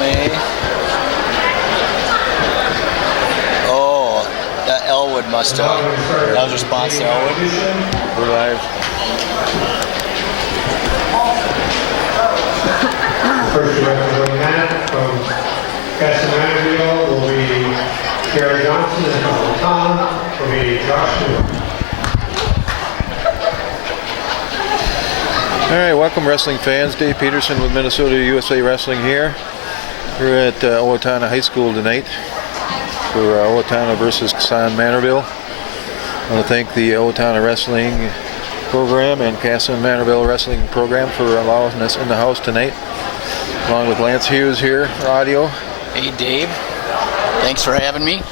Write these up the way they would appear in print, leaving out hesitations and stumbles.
MMA. Oh, that Elwood must have. That was a response to Elwood. We're live. First referee Matt from Kasson-Mantorville will be Gary Johnson, and from Owatonna will be Josh Newell. All right, welcome wrestling fans. Dave Peterson with Minnesota USA Wrestling here. We're at Owatonna High School tonight for Owatonna versus Kasson-Mantorville. I want to thank the Owatonna Wrestling Program and Kasson-Mantorville Wrestling Program for allowing us in the house tonight, along with Lance Hughes here for audio. Hey Dave, thanks for having me.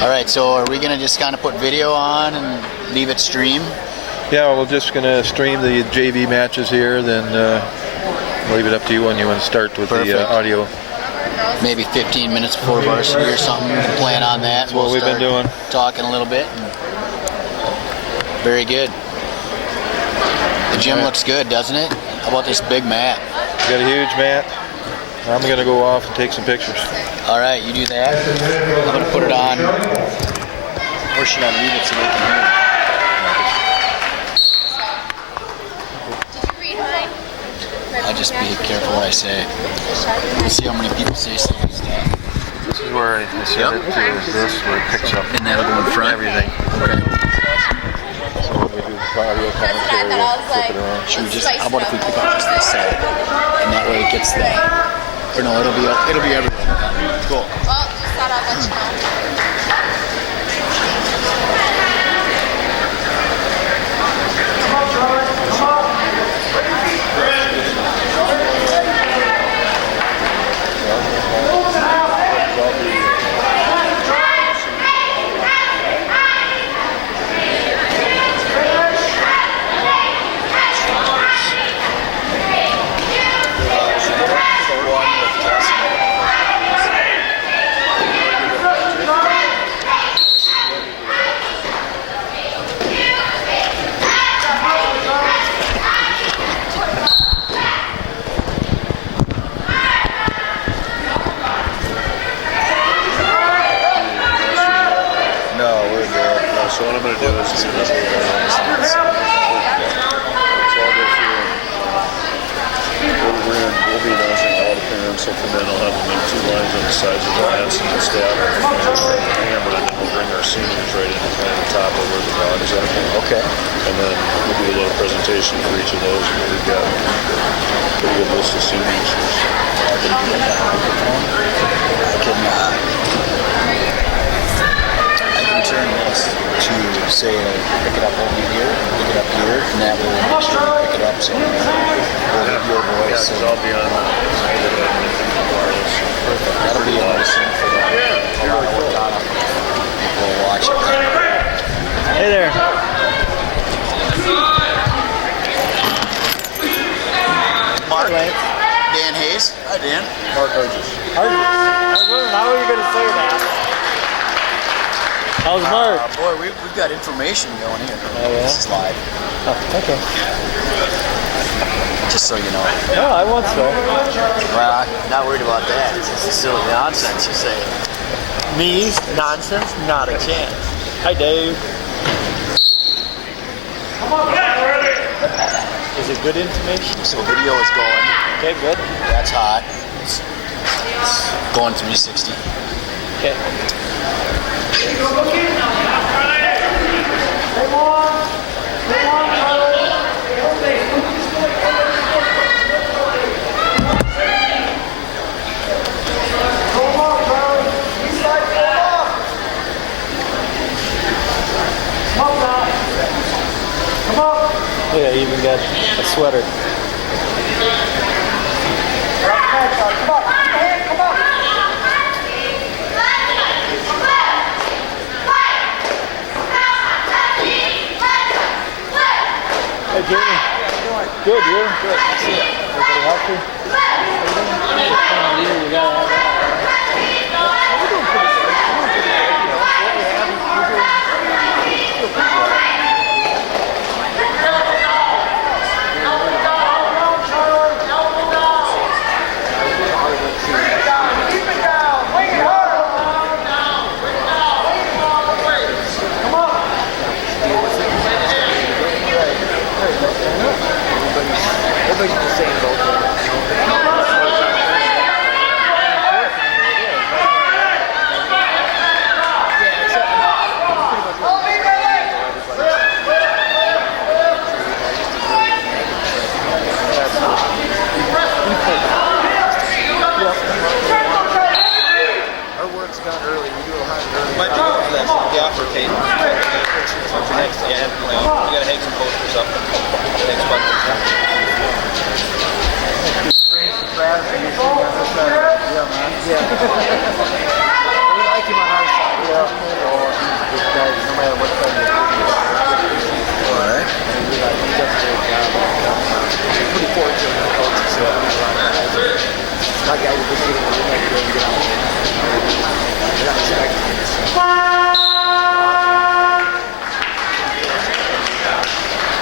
All right, so are we gonna just kind of put video on and leave it stream? Yeah, we're just going to stream the JV matches here, then leave it up to you when you want to start with the audio. Maybe 15 minutes before varsity or something, we can plan on that. That's what we've been doing. Talking a little bit. Very good. The gym looks good, doesn't it? How about this big mat? We got a huge mat. I'm going to go off and take some pictures. All right, you do that. I'm going to put it on. Or should I leave it so they can hear it? I just be careful what I say. Let's see how many people say something. This is where I set it to this, where it picks up. And that'll go in front? Everything. Okay. So when we do audio commentary, we'll flip it around. Should we just, how about if we pick up just this side? And that way it gets the, or no, it'll be everywhere. Cool. Well, just thought I'd let you know. So what I'm going to do is do this. So I'll go through and we'll be announcing all the parents will come in. I'll have them make 2 lines on the sides of the mats and the staff will hammer, and then we'll bring our seniors right in on the top of where the dogs are. Okay. And then we'll do a little presentation for each of those. And we've got a pretty good list of seniors. Turn this to say pick it up over here, pick it up here, and that will make sure you pick it up so we'll have your voice. Yeah, I'll be on wireless. Perfect. That'll be a nice thing for the Owatonna people will watch it. Hey there. Mark. Dan Hayes. Hi Dan. Mark Arges. I was wondering how are you going to say that? How's Mark? Boy, we've got information going here. Oh, yeah? This is live. Oh, okay. Just so you know. No, I want so. Well, I'm not worried about that. It's just silly nonsense you say. Me? Nonsense? Not a chance. Hi, Dave. Is it good information? So video is going. Okay, good. That's hot. It's going 360. Okay. Look, I even got a sweater. Hey, Jamie. Good, you? Good. See ya. Everybody healthy? Everything? You gotta have that. We're doing pretty good. We're doing pretty good. You know, what we have, we're doing pretty well.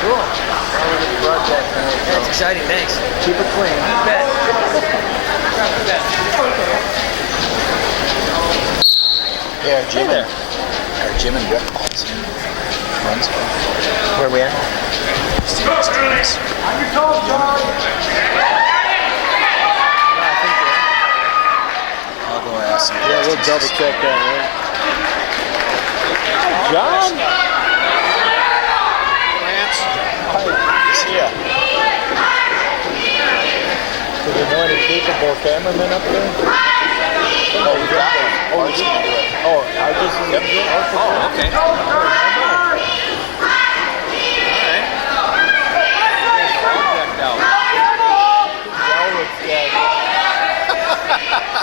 Cool. That's exciting. Thanks. Keep it clean. You bet. Yeah, Jim there. Our Jim and Rick Paulson runs. Where are we at? Students. I'll go ask him. Yeah, we'll double check that, right? John? Lance. See ya. So there's no any capable cameramen up there? Oh, we got one. Mark's gonna do it. Oh, I just... Yep. Oh, okay.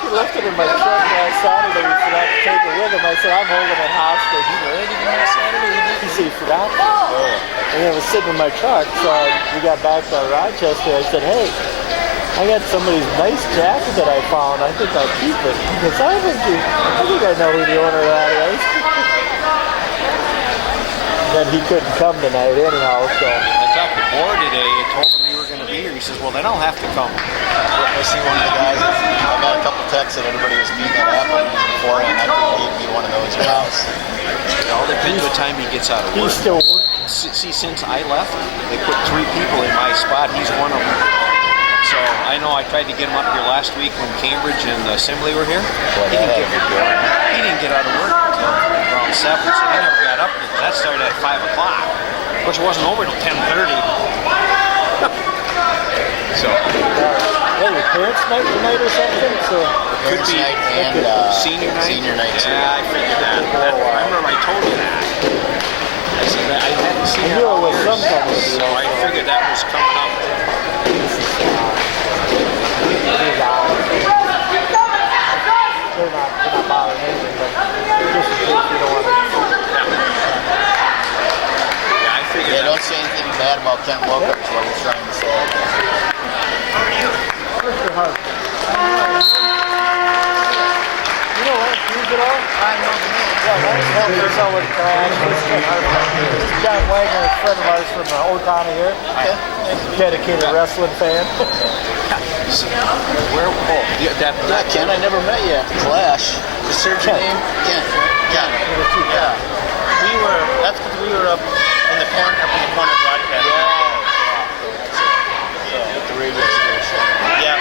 He left it in my truck last Saturday. He said I could take it with him. I said I'm holding it hostage. He landed in last Saturday. He said he forgot. And it was sitting in my truck. So we got back to Rochester. I said, hey, I got somebody's nice jacket that I found. I think I'll keep it. He goes, I think I know who the owner of that is. Then he couldn't come tonight anyhow. So I talked to Board today. I told him you were going to be here. He says, well, then I'll have to come. I see one of the guys. I got a couple texts that everybody was meeting at Apple beforehand. I think he'd be one of those guys. It all depends what time he gets out of work. he's still working. See, since I left, they put 3 people in my spot. He's one of them. So I know I tried to get him up here last week when Cambridge and Assembly were here. He didn't get out of work until around 7, so he never got up here. That started at 5 o'clock. Of course, it wasn't over till 10:30. So Hey, your parents' night tonight or something? So Parents' be night and senior night. Senior night too. Yeah, I figured that. I remember I told you that. I said that I hadn't seen I it knew it all was years, sometime. so I figured that was coming up. They're not bothering anything, but just in case you don't want to. Yeah, I figured Yeah, that. don't say anything bad about Kent Wilkins is what he's trying to say. Mr. Hart. You know what? Use it all? I know the name. Yeah, let's help us out with John Wagner, a friend of ours from Owatonna here. Okay. Dedicated wrestling fan. Where? Oh, yeah, that. Yeah, Ken, I never met you at the Clash. The surgeon name? Ken. Ken. Yeah. That's because we were up in the corner broadcast. Yeah. So, at the radio station. Yeah.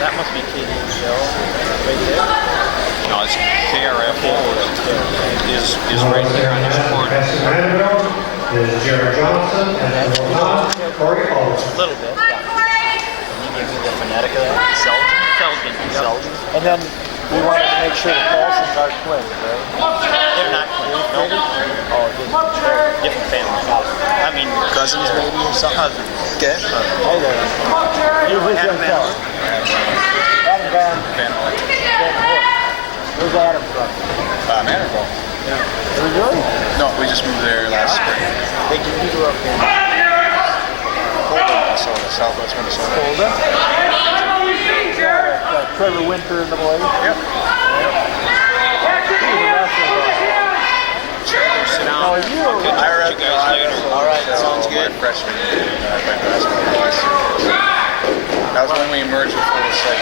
That must be Katie's show right there. No, it's KRFO is right there on this corner. Kasson-Mantorville is Jared Johnson, and Owatonna, Corey Holmes. A little bit, yeah. Can you give me the phonetic of that? Selgin. Selgin. And then we wanted to make sure the Paulsons are twins, right? They're not twins. No. Oh, they're different families. I mean, cousins maybe or something. Okay. Hey there. You're with Adam yourself. Adam Van. Where's Adam from? Mantorville. Are we really? No, we just moved there last spring. Hey, you grew up in Minnesota, Southwest Minnesota. Colda? Yeah, Trevor Winter and the boys. Yep. Sit down. Oh, you were Okay, talk to you guys later. All right, sounds good. Freshman That was when we merged with Full Sight.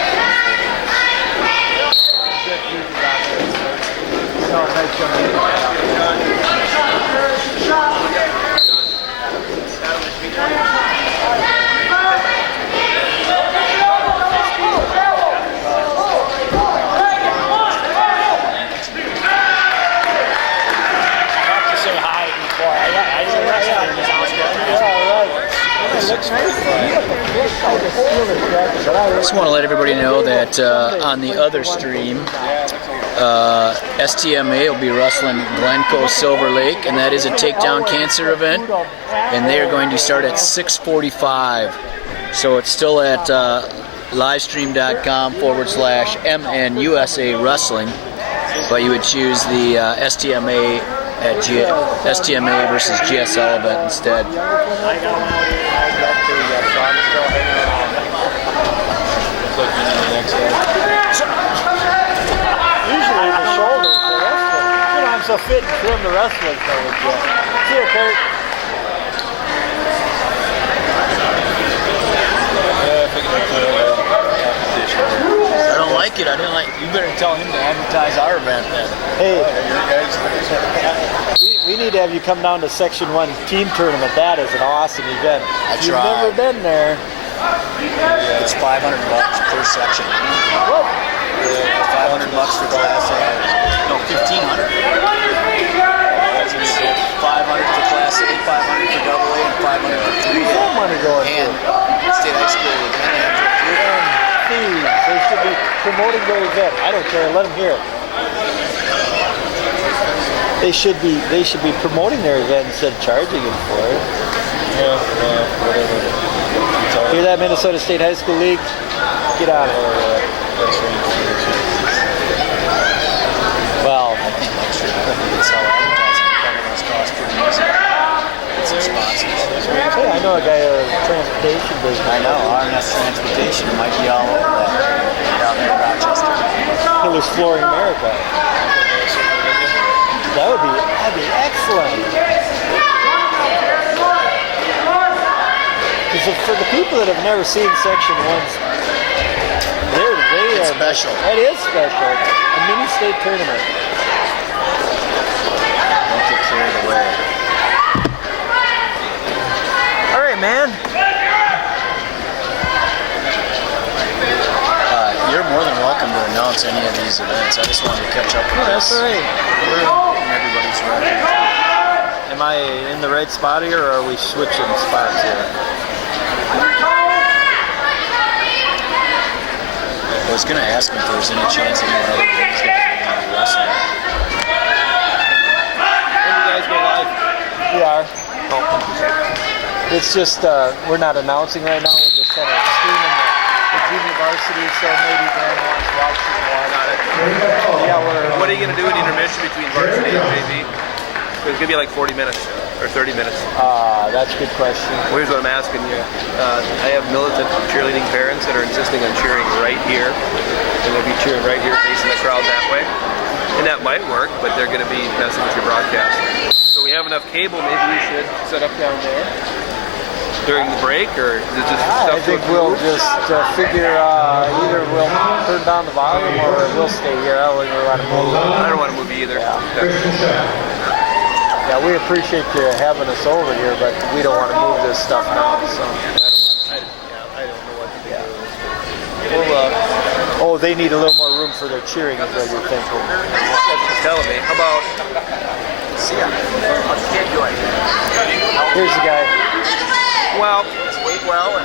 I just want to let everybody know that on the other stream, STMA will be wrestling Glencoe Silver Lake, and that is a takedown cancer event, and they are going to start at 6:45. So it's still at livestream.com/MNUSA Wrestling, but you would choose the STMA at STMA versus GSL event instead. I got one out here, I got to, so I'm still swim, the rest of us know it's good. See you, Kurt. I don't like it. I didn't like. You better tell him to advertise our event then. Hey, we need to have you come down to Section 1 team tournament. That is an awesome event. If you've never been there. It's $500 per section. What? $500 for Class A. No, $1,500. 500 for Class A, 500 for Double A, and 500 for 3A. Some money going And State High School event. Please, they should be promoting their event. I don't care. Let them hear it. They should be promoting their event instead of charging them for it. Whatever. Hear that, Minnesota State High School League? Get out of here. Well, I think next year it's how advertising cover those costs pretty easy. Get some sponsors. hey, I know a guy in transportation business. I know, RNS Transportation might be all over that down there in Rochester. Pillars Flooring America. That'd be excellent. Because for the people that have never seen Section 1's, It's special. That is special. A mini state tournament. Don't get carried away. All right, man. You're more than welcome to announce any of these events. I just wanted to catch up with That's this. all right. And everybody's record. Am I in the right spot here, or are we switching spots here? I was going to ask him if there's any chance anyone other than these guys would be wrestling. When do you guys go live? We are. It's just we're not announcing right now. We're just kind of streaming the junior varsity, so maybe Dan wants to watch it more. Got it. Yeah, we're. What are you going to do in intermission between varsity and JV? It's going to be like 40 minutes or 30 minutes. That's a good question. Well, here's what I'm asking you. I have militant cheerleading parents that are insisting on cheering right here. And they'll be cheering right here facing the crowd that way. And that might work, but they're going to be messing with your broadcast. So we have enough cable, maybe we should set up down there during the break, or is it just stuff I think we'll just figure either we'll turn down the volume or we'll stay here. I don't really want to move. I don't want to move either. Yeah, we appreciate you having us over here, but we don't want to move this stuff now. So I don't know what to do. oh, they need a little more room for their cheering, is what you're thinking. That's just telling me. How about? See ya. How's the kid doing? Here's the guy. Well, Wait well.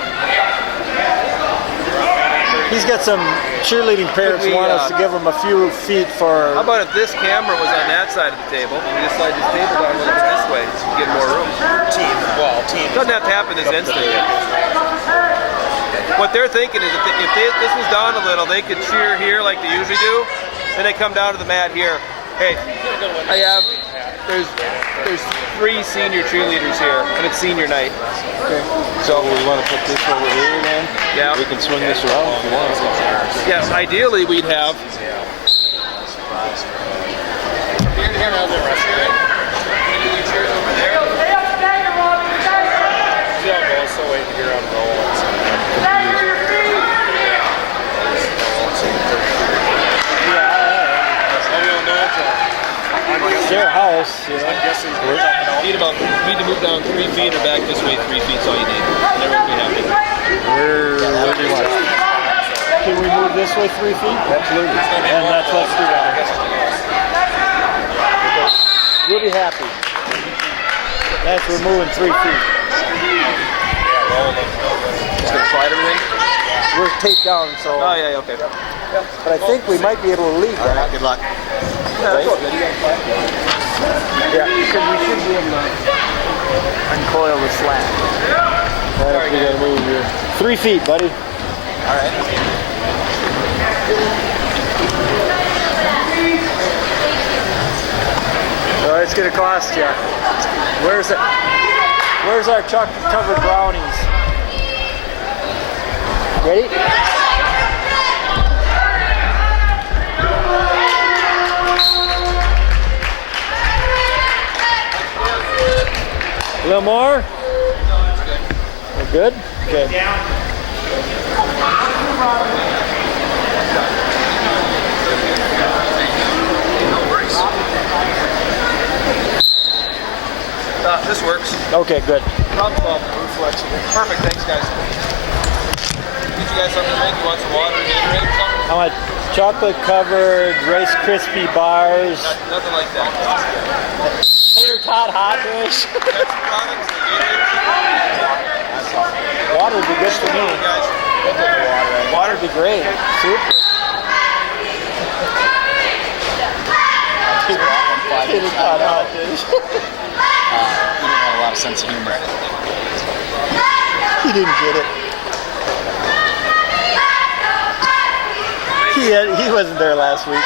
He's got some cheerleading parents Could we, want us to give him a few feet for. how about if this camera was on that side of the table? We just slide this table down a little bit this way to get more room. Team. Doesn't have to happen this instant. What they're thinking is if this was down a little, they could cheer here like they usually do. Then they come down to the mat here. Hey, there's 3 senior cheerleaders here, and it's senior night. Okay. So we want to put this over here then? Yeah. We can swing this around if you want. Yes, ideally we'd have. It's their house, you know. Need to move down 3 feet or back this way 3 feet. Is all you need. And everyone will be happy. Where do you want it? Can we move this way 3 feet? Absolutely. And let's do that. We'll be happy. That's we're moving 3 feet. Just gonna slide everything. We're taped down, so. Oh yeah, okay. But I think we might be able to leave that. Good luck. Right? Yeah, because we should be able to uncoil the slack. Alright, we gotta move here. 3 feet, buddy. All right. So it's gonna cost you. Where's it? Where's our chocolate covered brownies? Ready? No more? We're good? Okay. This works. Okay, good. Problem solved. We're flexible. Perfect. Thanks, guys. Get you guys something to drink. You want some water, Gatorade, or something? I want chocolate covered Rice Krispie bars. Nothing like that. Tater tot hot dish. Got some products, the Gatorade. Water would be good for me. Guys, Water would be great. Super. Tater tot hot dish. He didn't have a lot of sense of humor. He didn't get it. He wasn't there last week.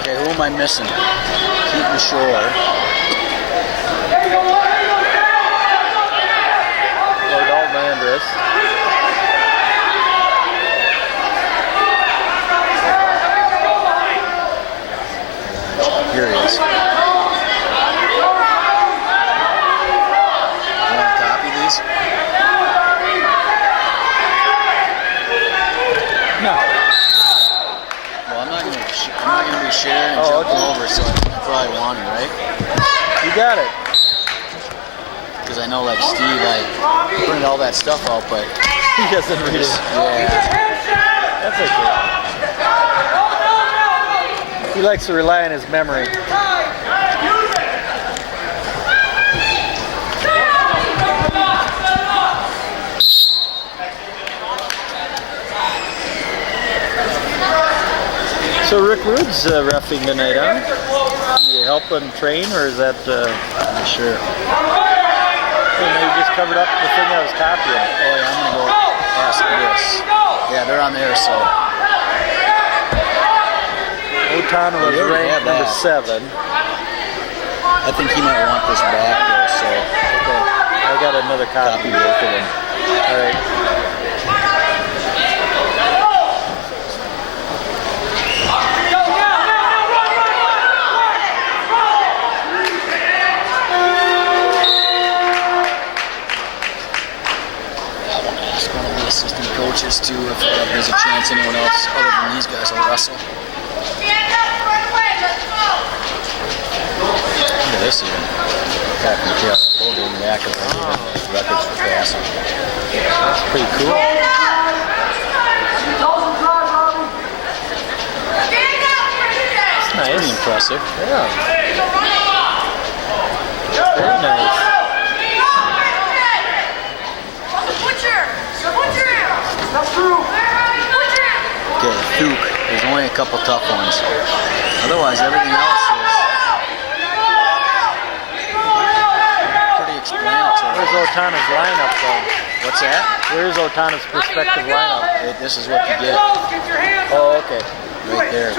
Okay, who am I missing? Keaton Shore. Lord Aldandris. Here he is. You want to copy these? No. Well, I'm not gonna be sharing and jumping over, so you probably want to, right? You got it. Because I know, like Steve, I printed all that stuff out, but He doesn't read it. yeah. That's okay. He likes to rely on his memory. So Rick Rude's roughing tonight, huh? You help him train, or is that? I'm not sure. You just covered up the thing I was copying. Oh yeah, I'm gonna go ask this. Yeah, they're on there, so Owatonna was We already ranked have number that. 7. I think he might want this back there, so Okay, I got another copy. copy both of them. All right. I want to ask one of the assistant coaches too if there's a chance anyone else other than these guys will wrestle. Look at this even. Captain KRFO doing the back of the records for passing. That's pretty cool. That's Pretty nice. impressive. Yeah. Very nice. Okay, Thuke. There's only a couple tough ones. Otherwise, everything else is pretty explanatory. Where's Owatonna's lineup, though? What's that? Where's Owatonna's prospective lineup? This is what you get Oh, okay. right there.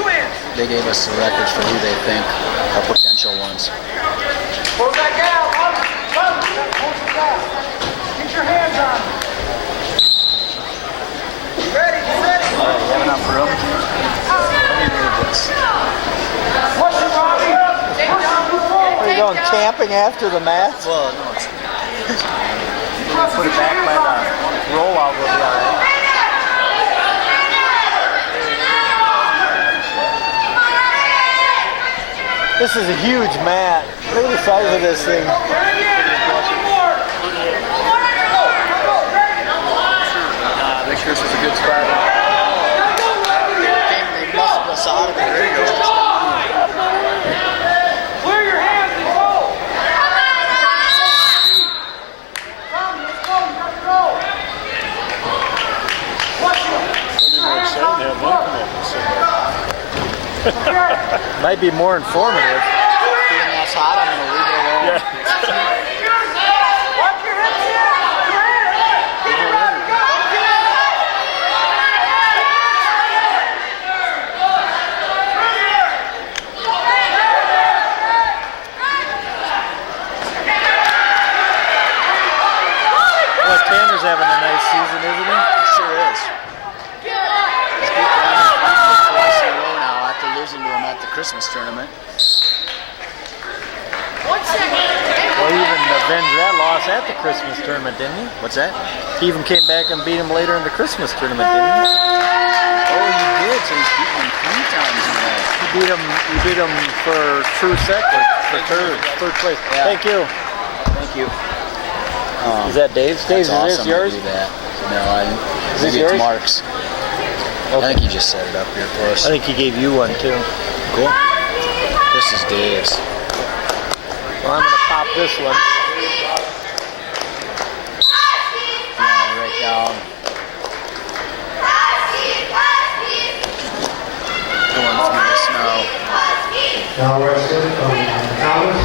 They gave us the records for who they think are potential ones. All right, you have enough room? Let me read this. Are you going camping after the match? Well, no, it's Put it back by the rollout will be all right. This is a huge mat. Look at the size of this thing. I think this is a good spot. they must have decided that there you go. Might be more informative. Being that's hot, I'm going to leave it alone. Well, Tanner's having a nice season, isn't he? Sure is. He's beat avenged that loss at the Christmas tournament, didn't he? What's that? He even came back and beat him later in the Christmas tournament, didn't he? Oh, he did. So he's beaten him 3 times in that. He beat him for true second, for third place. Yeah. Thank you. Thank you. Is that Dave's? Dave's, That's is awesome this yours? to do that. No, I didn't. Is this Maybe it's yours? Mark's. I think he just set it up here for us. I think he gave you one too. Cool. This is Dave's. Well, I'm gonna pop this one. If you want to write down. Going through this now. Now Weston from Thomas,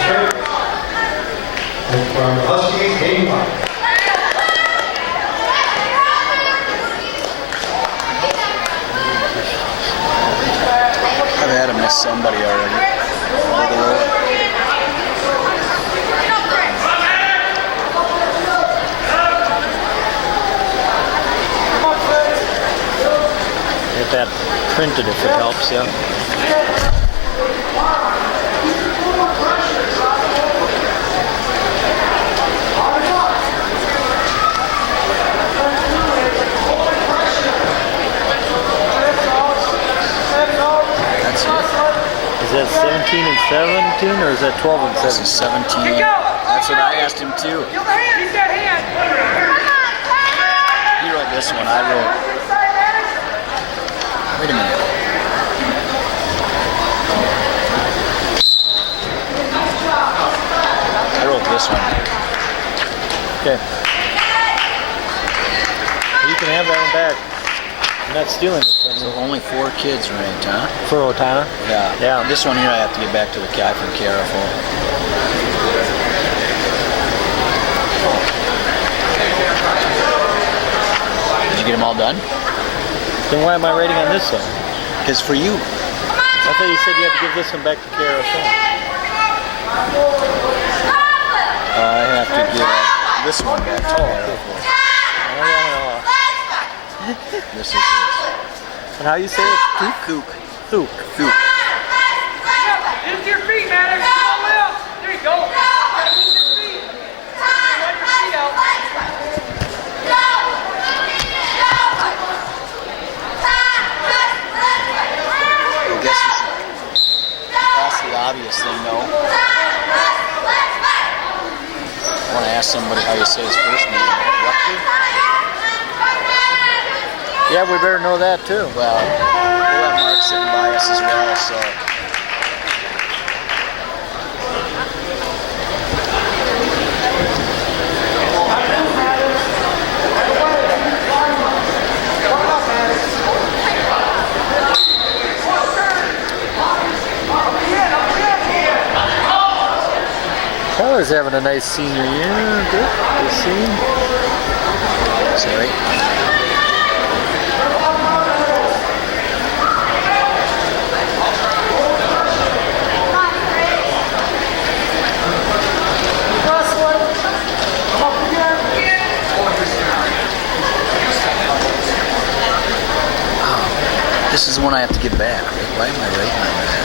Straight. And from Huskies, Game 1. I've had to miss somebody already. Get that printed if it helps you. That's it. Is that 17 and 17 or is that 12 and This is 17? 17. That's what I asked him too. He wrote this one. I wrote. Wait a minute. I wrote this one. Okay. You can have that one back. I'm not stealing it from So you. only 4 kids ranked, huh? For Owatonna? Yeah. Yeah. This one here I have to get back to the guy from Caraful. Did you get them all done? Then why am I writing on this one? Because for you. I thought you said you had to give this one back to KRFL. I have to give this one back to Caraful. This is his. And how you say it? Kook. Thook. Kook. Lift your feet, man. Come on, Will. There you go. Lift your feet. Let your feet out. I guess you should ask the obvious thing, though. I want to ask somebody how you say his first name. Rutger? Yeah, we better know that too. Well, we'll have Mark sitting by us as well, so. Tyler's having a nice senior year. Good scene. Sorry. This is the one I have to give back. Why am I writing on that?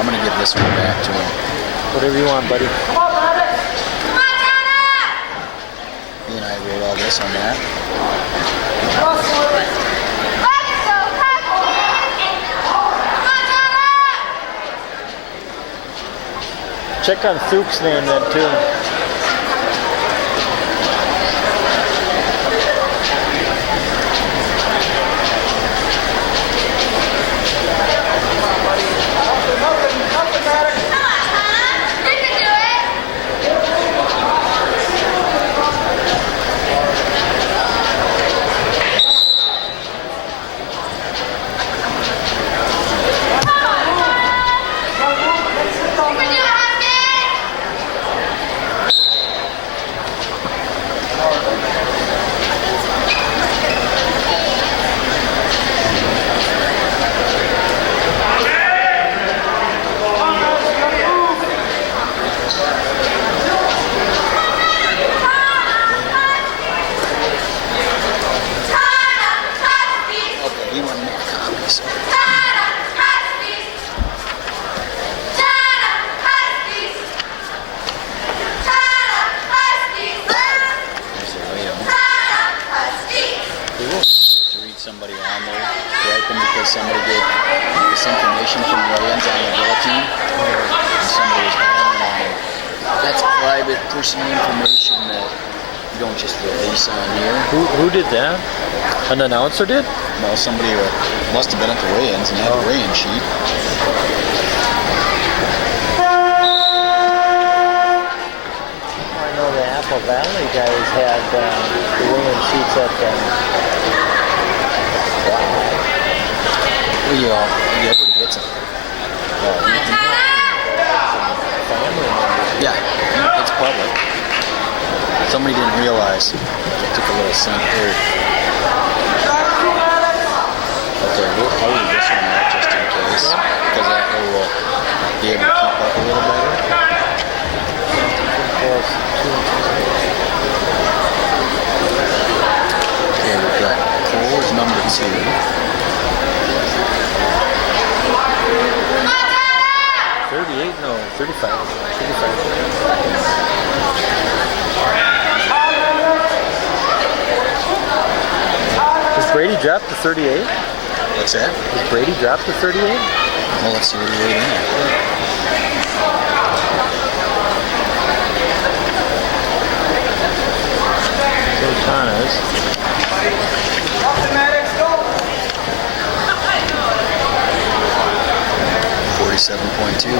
I'm going to give this one back to him. Whatever you want, buddy. He and I wrote all this on that. Check on Thook's name then too. weigh-ins on the bulletin, and somebody was hammering on it. That's private personal information that you don't just release on here. Who did that? An announcer did? Well, somebody must have been at the weigh-ins and had a weigh-in sheet. I know the Apple Valley guys had the weigh-in sheets at the... Well, everybody gets them. Yeah, it's public. Somebody didn't realize. Took a little scent there. Okay, I'll leave this one out just in case, because that way we'll be able to keep up a little better. Okay, we've got Cole's number 2. 38? No, 35. 35. Does Brady drop to 38? What's that? Does Brady drop to 38? Well, let's see what he weighed in at. Owatonna's. 47.2.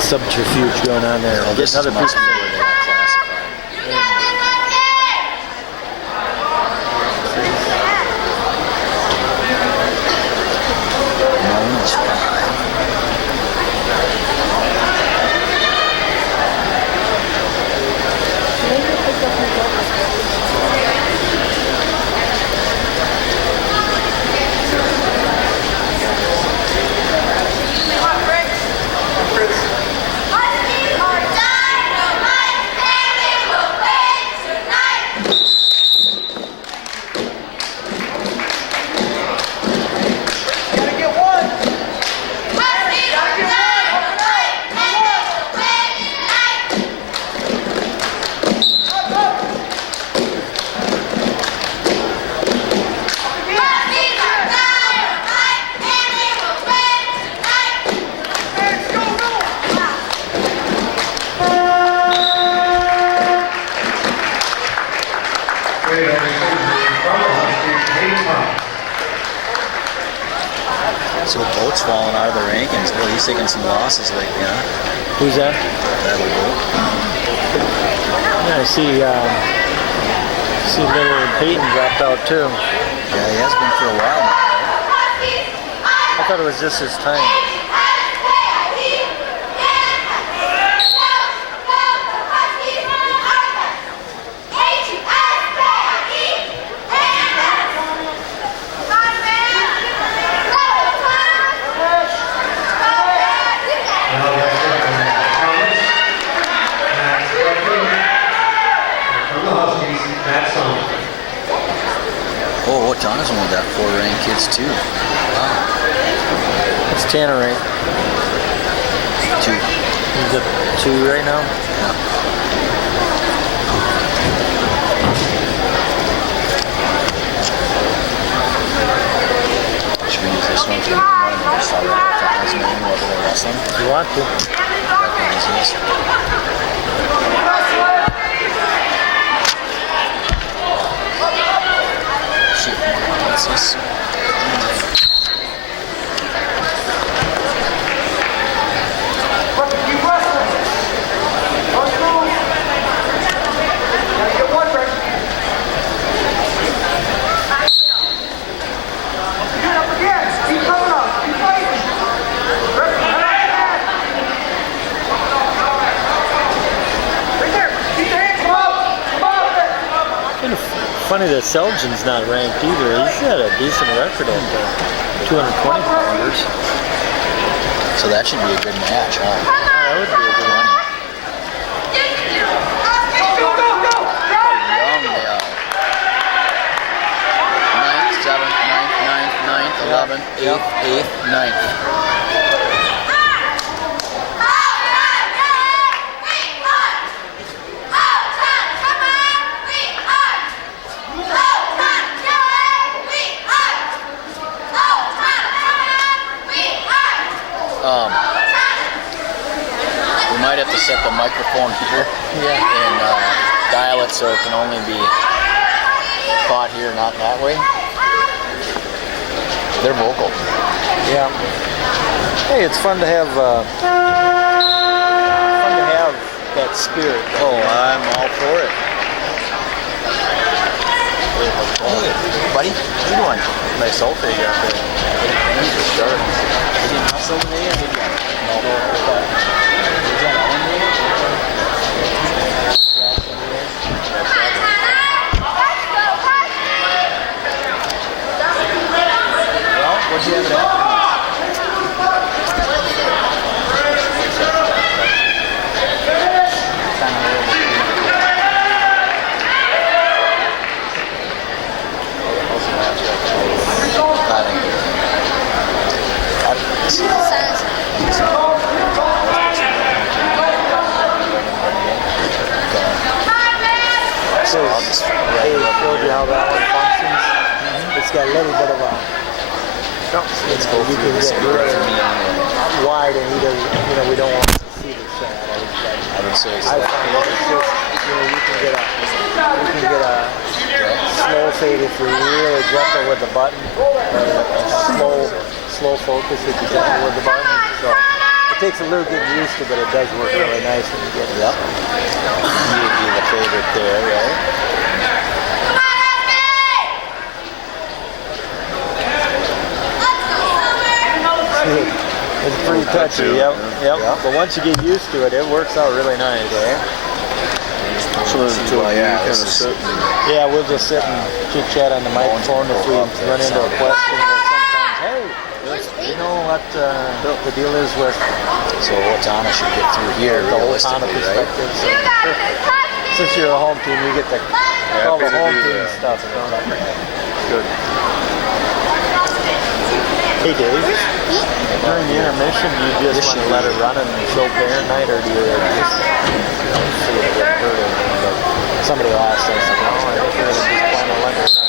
Subterfuge going on there. Well, this Get another must piece. be where they got classified. Minus 5. So Boat's falling out of the rankings. Well, he's taking some losses lately, huh? Who's that? That'll Boat. Yeah, I see little Peyton dropped out too. Yeah, he has been for a while now, right? I thought it was just his time. Oh, Owatonna's only got 4 ranked kids too. Wow. It's Tanner, right? 2. He's at 2 right now? Yeah. Should we use this one for the one and just tell Owatonna's name while they're wrestling? If you want to. That can use this. See if one wants this. Funny that Selgin's not ranked either. He's got a decent record at 220 pounders. So that should be a good match, huh? That would be a good one. Young they are. 9th, 7th, 9th, 9th, 11th, 8th, 8th, 9th. set the microphone here and dial it so it can only be caught here, not that way. They're vocal. Yeah. Hey, it's fun to have that spirit. Oh, I'm all for it. Hey, buddy, what are you doing? Nice sulfate out there. These are sharp. Is it muscle today or maybe? No. Is that on there? Well, what'd you have it at? They showed you how that one functions. It's got a little bit of a. Let's go you through can this get for really me anyway. wide, and he doesn't. You know, we don't want to see the shadows. I would say it's I like find that it's just, you know, you can get a slow fade if you're really gentle with the button, or slow focus if you're gentle with the button. So it takes a little getting used to, but it does work really nice when you get it. Yep. You'd be the favorite there, right? It's pretty touchy, yep. But once you get used to it, it works out really nice. So Yeah, we'll just sit and chit chat on the microphone if we run into a question. Or sometimes, hey, you know what the deal is with So Owatonna should get through here the Owatonna realistically, right? perspective. So, since you're a home team, you get to call the home team stuff. Good. Hey Dave, during the intermission, do you just want to let it run and show parent night, or do you just see it get hurt or anything? But somebody will ask us, no, I think we're just plan on letting it run.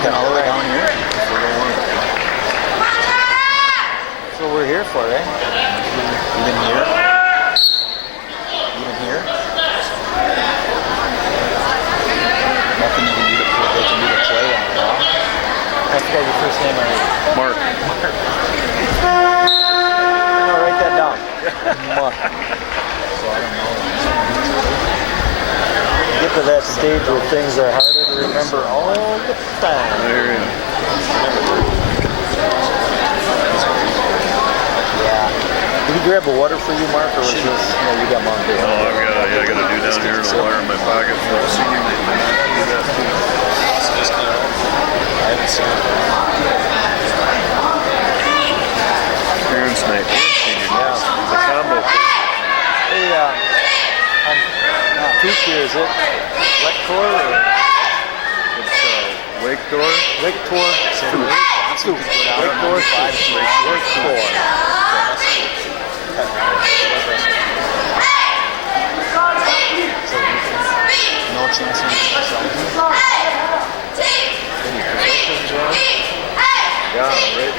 Okay, all right. Down here. That's what we're here for, eh? Even here. Even here. Nothing you can do to they can do to play on it, huh? I forgot your first name already. Mark. I'm gonna write that down. Mark. So I don't know. You get to that stage where things are harder to remember all the time. There you go. Yeah. Did you grab a water for you, Mark, or was this? No, you got mine. Oh, I gotta do down here and water in my pocket for the senior night. Do that too. I haven't seen it. Parents' night. Yeah. It's a combo. Hey, on peak here, is it wet tour or It's Wake Door. wake tour? Wake tour. Wake tour. No chance in Yeah, right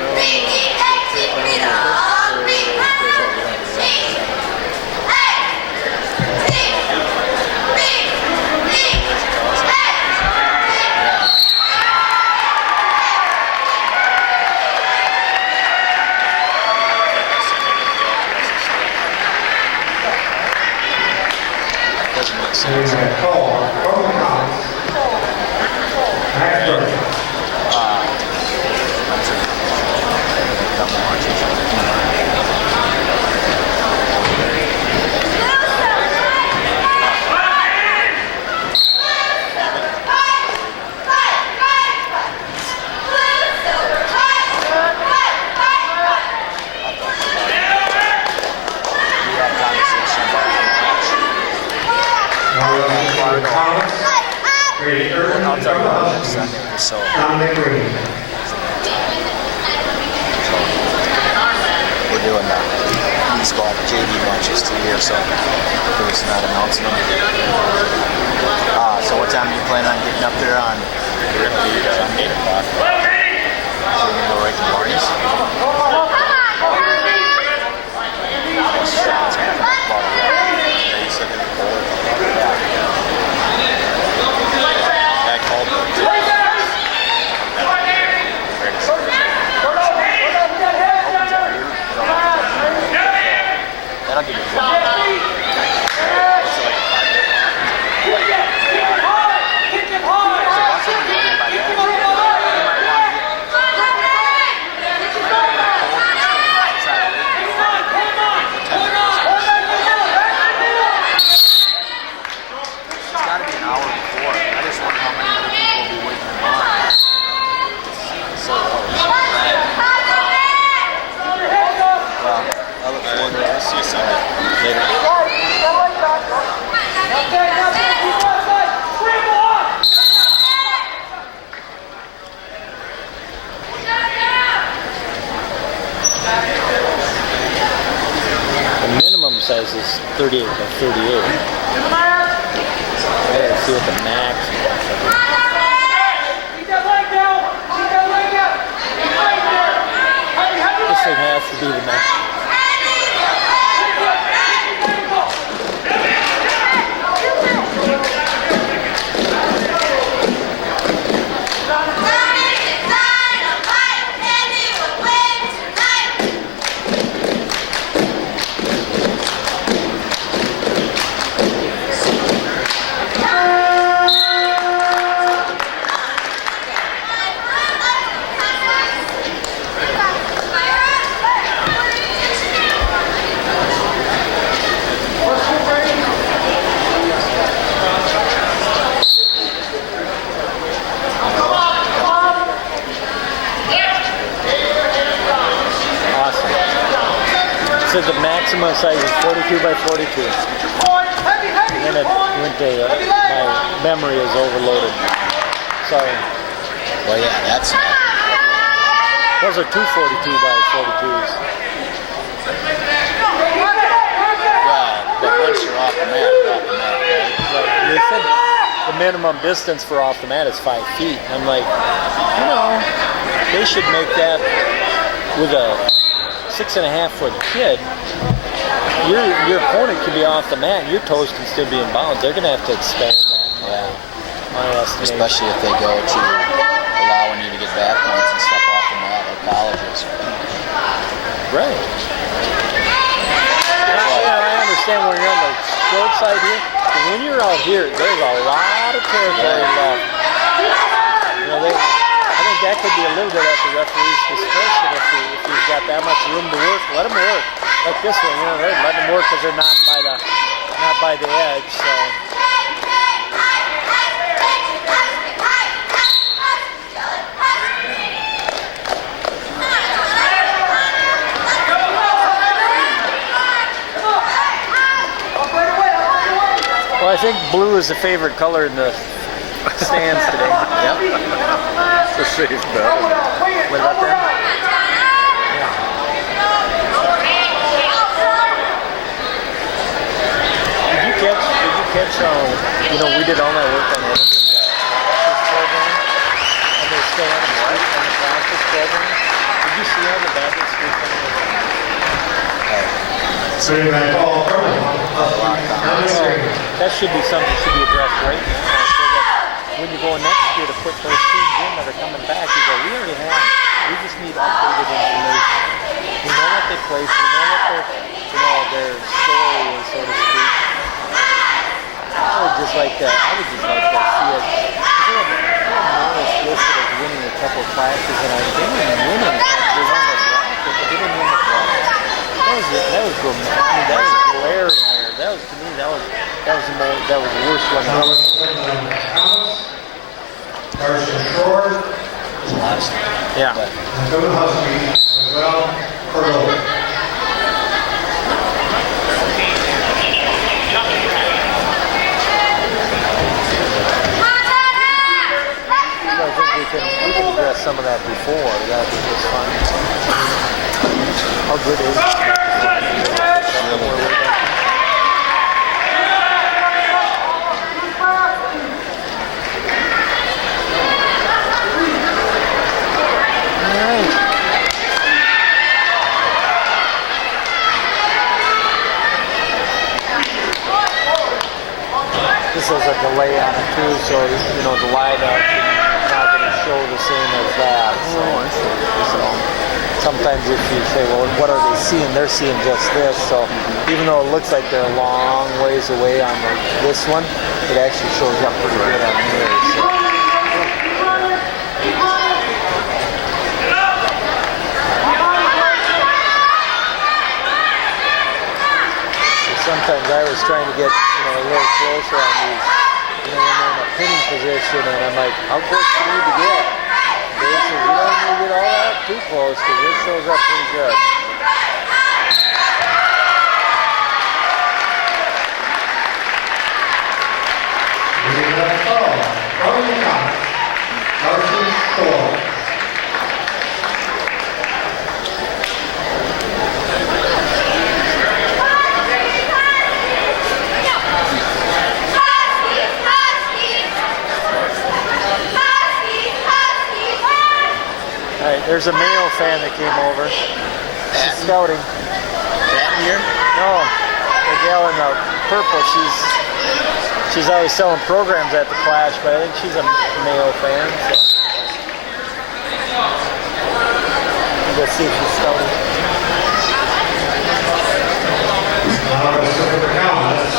doesn't make And sense. I call Thomas. Next person. Thomas. Grady Irvin. I'll talk about it next Sunday. So Dominic Green. we're doing these squad JV matches too here, so we're just not announcing them. So what time do you plan on getting up there on? We're gonna leave at 8 o'clock. So we're gonna go right to Marty's. About maybe an hour before. I just wonder how many other people will be waiting in line. It's so close. Right. Well, I look forward to it. I'll see you Sunday. Later. The minimum size is 38 by 38. Let's see what the max is. This thing has to be the max. The maximum size is 42 by 42. And then it went to, my memory is overloaded. Sorry. Well, yeah, that's enough. Those are two 42 by 42s. Well, but once you're off the mat, you're off the mat, right? Like they said, the minimum distance for off the mat is 5 feet. I'm like, they should make that with a 6.5 foot kid. Your opponent can be off the mat and your toes can still be in bounds. They're going to have to expand that. Yeah. My estimation. Especially if they go to allowing you to get back points and stuff off the mat like colleges. Right. I understand when you're on the short side here, but when you're out here, there's a lot of territory left. I think that could be a little bit at the referee's discretion if he's got that much room to work. Let them work. Like this one, let them work because they're not by the edge. So. Well, I think blue is the favorite color in the stands today. Yep. It's a safe bet. What about that? Did you catch we did all that work on the program, and they're still on the practice program. Did you see how the baskets do that should be something that should be addressed right now, so that when you go next year to put those teams in that are coming back, you go, we just need updated information. We know what they place, we know what their story is, so to speak. I would just like to see it. They had Morris listed as winning a couple of classes, and I think they didn't win them. They won the bracket, but they didn't win the class. That was dramatic. I mean, that was glaring there. That was, to me, that was the worst one. Carson Shore. Yeah. Kevin Husky as well for gold. I think we can address some of that before. That would be just fun. How good is it? This is a delay on it too, so the live action is not going to show the same as that. So sometimes if you say, well, what are they seeing? They're seeing just this. So even though it looks like they're a long ways away on this one, it actually shows up pretty good on here. So. Sometimes I was trying to get a little closer on these. fishing, and I'm like, how close do you need to get? They said, you don't need to get all that too close because it shows up pretty good. There's a male fan that came over. She's scouting. That here? No, the gal in the purple. She's always selling programs at the Clash, but I think she's a male fan. So. Let's see if she's scouting. Now let's look at the comments.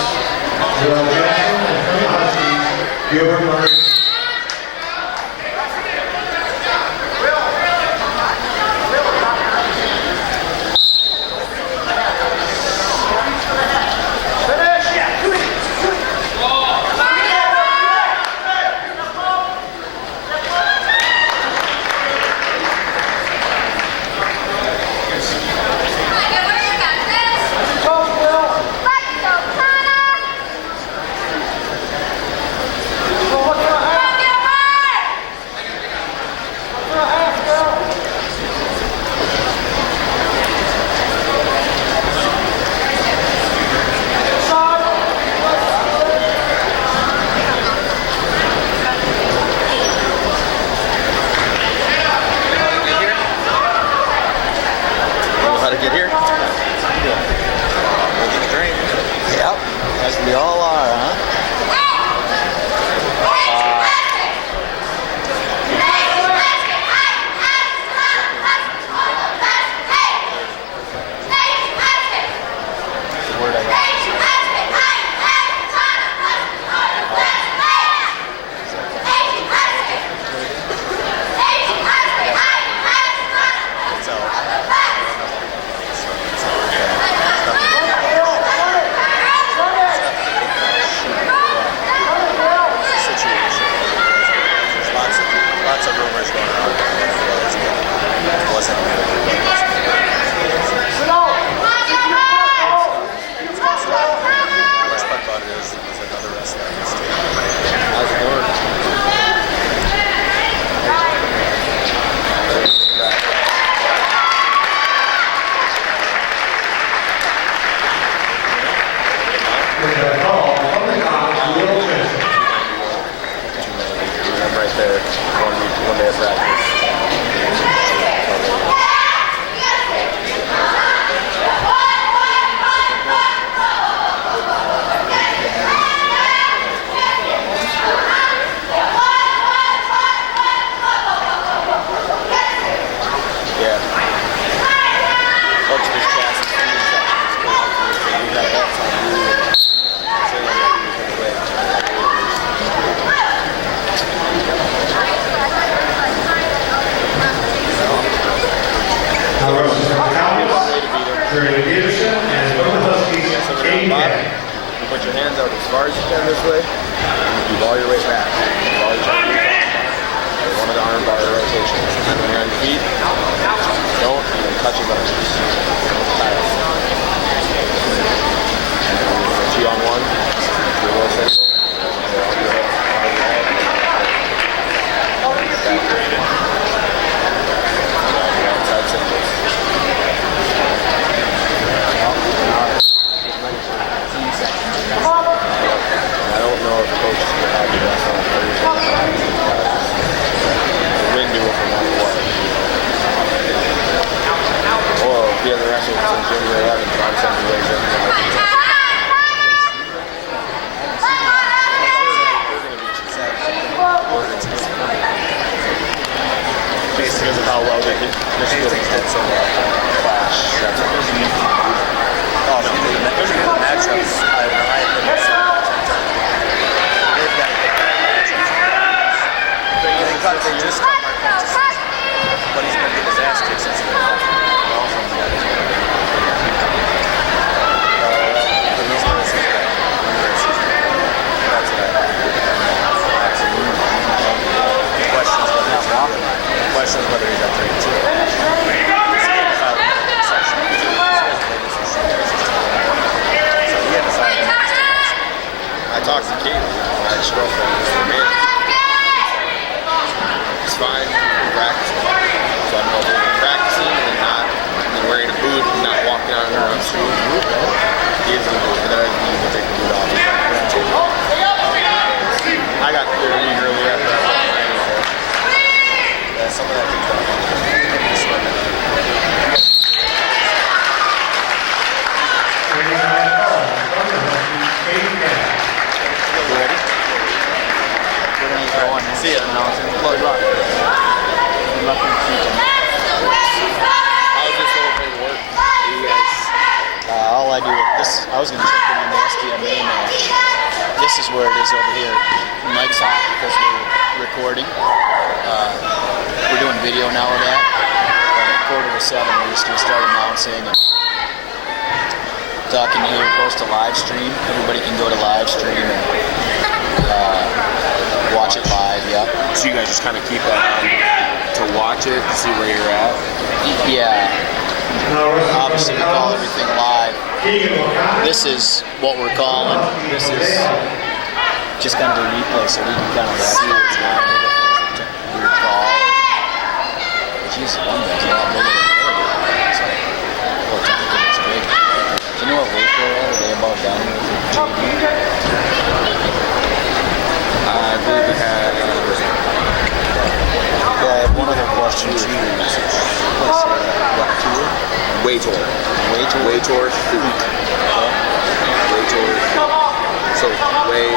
Will Jackson and from the Huskies, Gilbert Murray. Get here? We'll get a drink. Yep, as we all are, huh? Word I got. Lots of rumors going on. It wasn't good. The best part about it is it was another wrestler. How's it going? I'm right there. One day of practice. Yeah. Coach this class is pretty exciting. We got a hat on you and say that he was in the way. Now we're from the Cowboys, Jerry Peterson, and from the Huskies, Katie Cannon. You put your hands out as far as you can this way, and you ball your way back. You always try to use one of the arm bar rotations. And then when you're on your feet, don't even touch your buttons. Two on one, do a little circle. Outside circles. I don't know if coach is going to have you wrestle on Thursday. The wind do it for one what. Or if the other wrestle in January 11th on Sunday ways in. Based because of how well they did. This did so well. Clash. That's what it is. Oh, no. Those are good matchups. I think so. They've got matchups. They just got Mark Hutchison. But he's been getting his ass kicked since he got fine. Practicing. So I'm practicing and then not, and then wearing a boot and not walking out around the street. He is in the boot, but then you can take the boot off. I got clear a week earlier after I got mine. Yeah, some of that comes down. See ya. How's this little thing work? You guys, All I do with this, I was going to check in on the SDMA match. This is where it is over here. The mic's hot because we're recording. We're doing video now of that. But at 6:45, we're just going to start announcing and talking here. It goes to live stream. Everybody can go to live stream and watch it live, yeah. so you guys just kind of keep that on to watch it, to see where you're at? Yeah. Obviously, we call everything live. This is what we're calling. This is just kind of a replay, so we can kind of see what's happening. If there's a weird call. Jeez, one guy's a lot bigger than the other guy. It's like, well, technically it's big. Do you know what weight they're at? Are they about done with the JD? I believe we had. Yeah, I have one other question too. What tour? Weightor. Weightor? Weightor. Weightor. So, weigh.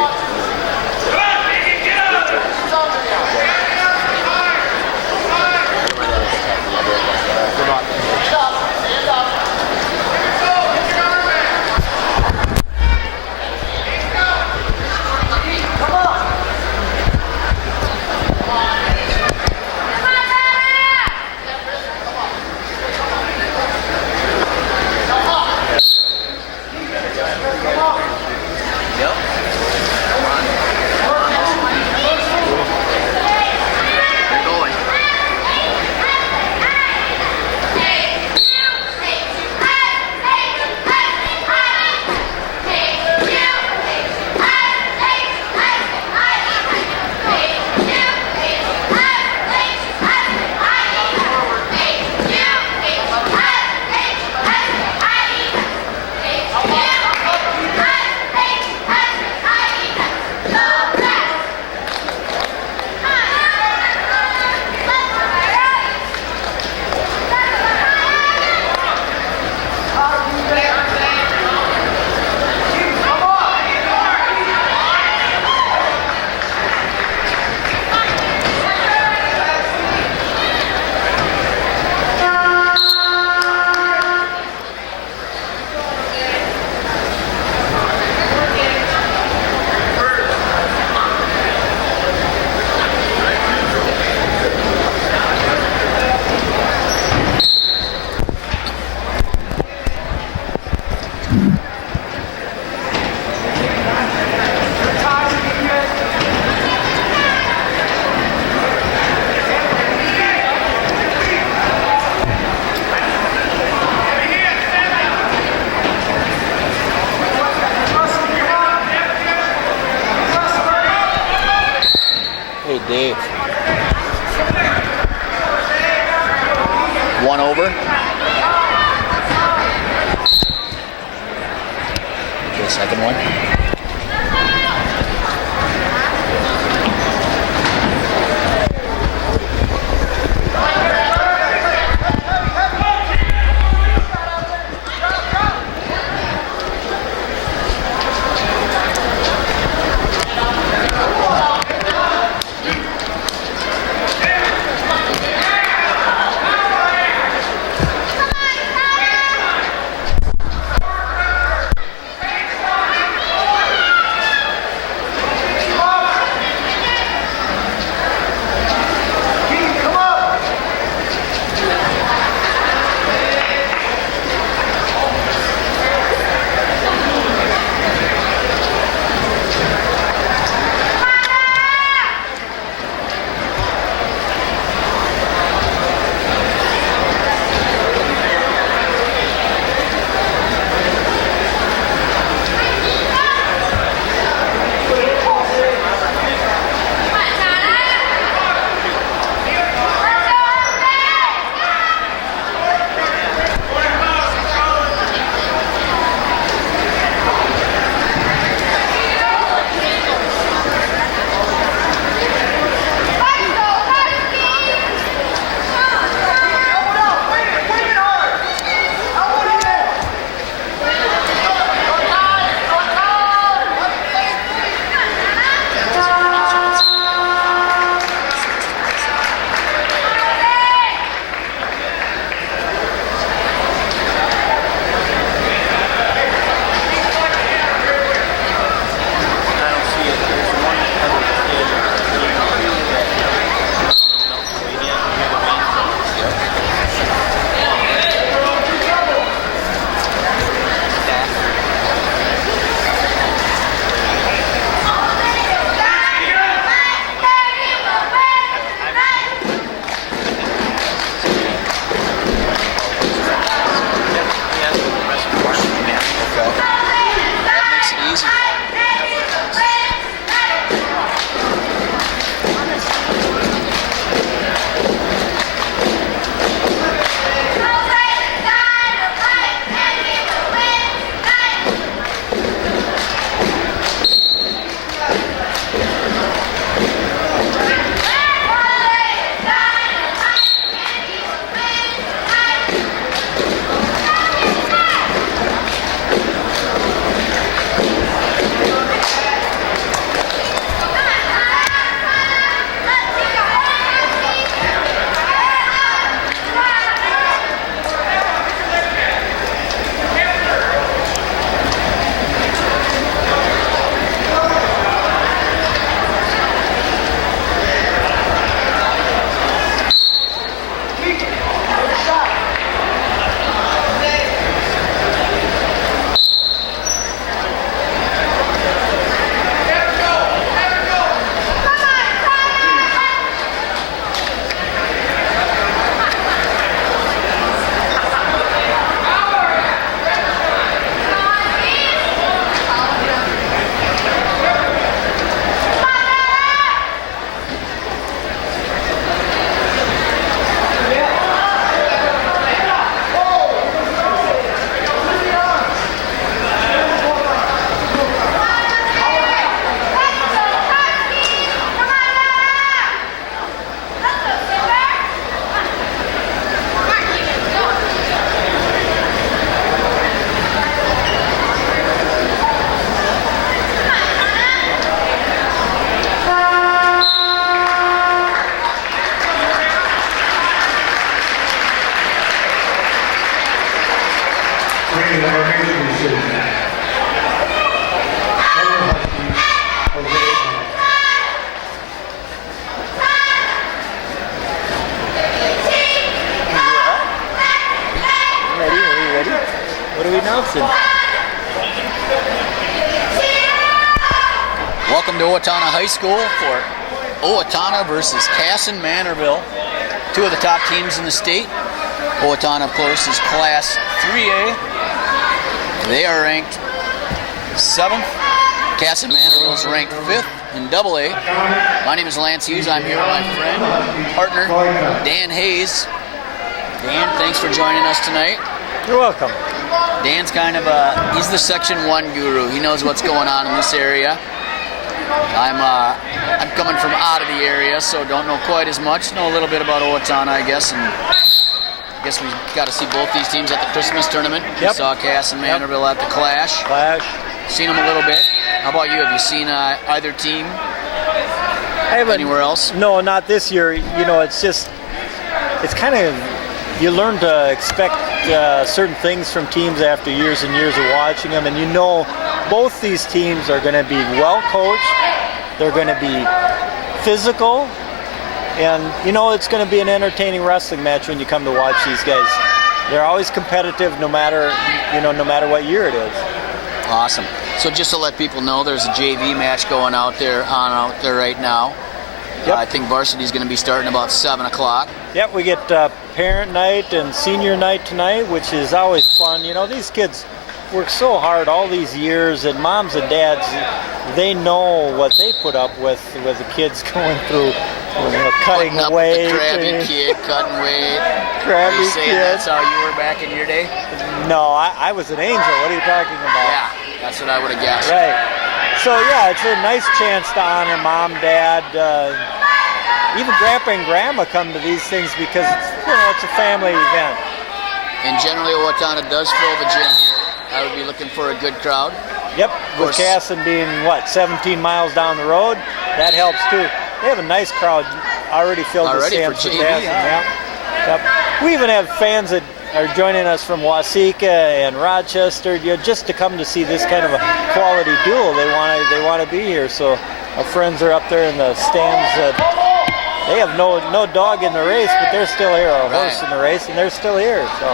Dave. One over. Okay, second one. Owatonna High School for Owatonna versus Kasson-Mantorville. Two of the top teams in the state. Owatonna, of course, is Class 3A. They are ranked 7th. Kasson-Mantorville is ranked 5th in AA. My name is Lance Hughes. I'm here with my friend and partner, Dan Hayes. Dan, thanks for joining us tonight. You're welcome. Dan's kind of he's the Section 1 guru. He knows what's going on in this area. I'm coming from out of the area, so don't know quite as much. Know a little bit about Owatonna, I guess, and I guess we got to see both these teams at the Christmas tournament. Yep. We saw Kasson-Mantorville at the Clash. Seen them a little bit. How about you? Have you seen either team I haven't, anywhere else? No, not this year. You know, it's kind of, you learn to expect certain things from teams after years and years of watching them, and you know both these teams are going to be well coached, they're going to be physical, and you know it's going to be an entertaining wrestling match when you come to watch these guys. They're always competitive no matter what year it is. Awesome. So just to let people know, there's a JV match going out there right now. Yep. I think varsity is going to be starting about 7 o'clock. Yep, we get parent night and senior night tonight, which is always fun. You know, these kids work so hard all these years, and moms and dads, they know what they put up with the kids going through, cutting Putting up weight. with the crabby kid, cutting weight. Crabby Are you saying kid. that's how you were back in your day? No, I was an angel. What are you talking about? Yeah, that's what I would have guessed. Right. So yeah, it's a nice chance to honor mom, dad, even grandpa and grandma come to these things because it's a family event. And generally, Owatonna does fill the gym here. I would be looking for a good crowd. Yep, with course. Kasson being 17 miles down the road, that helps too. They have a nice crowd already filled the Already stands for for JV, Kasson. huh? Yep. We even have fans that are joining us from Waseca and Rochester, just to come to see this kind of a quality duel. They want to be here. So our friends are up there in the stands. They have no dog in the race, but they're still here. A horse in the race, and they're still here. So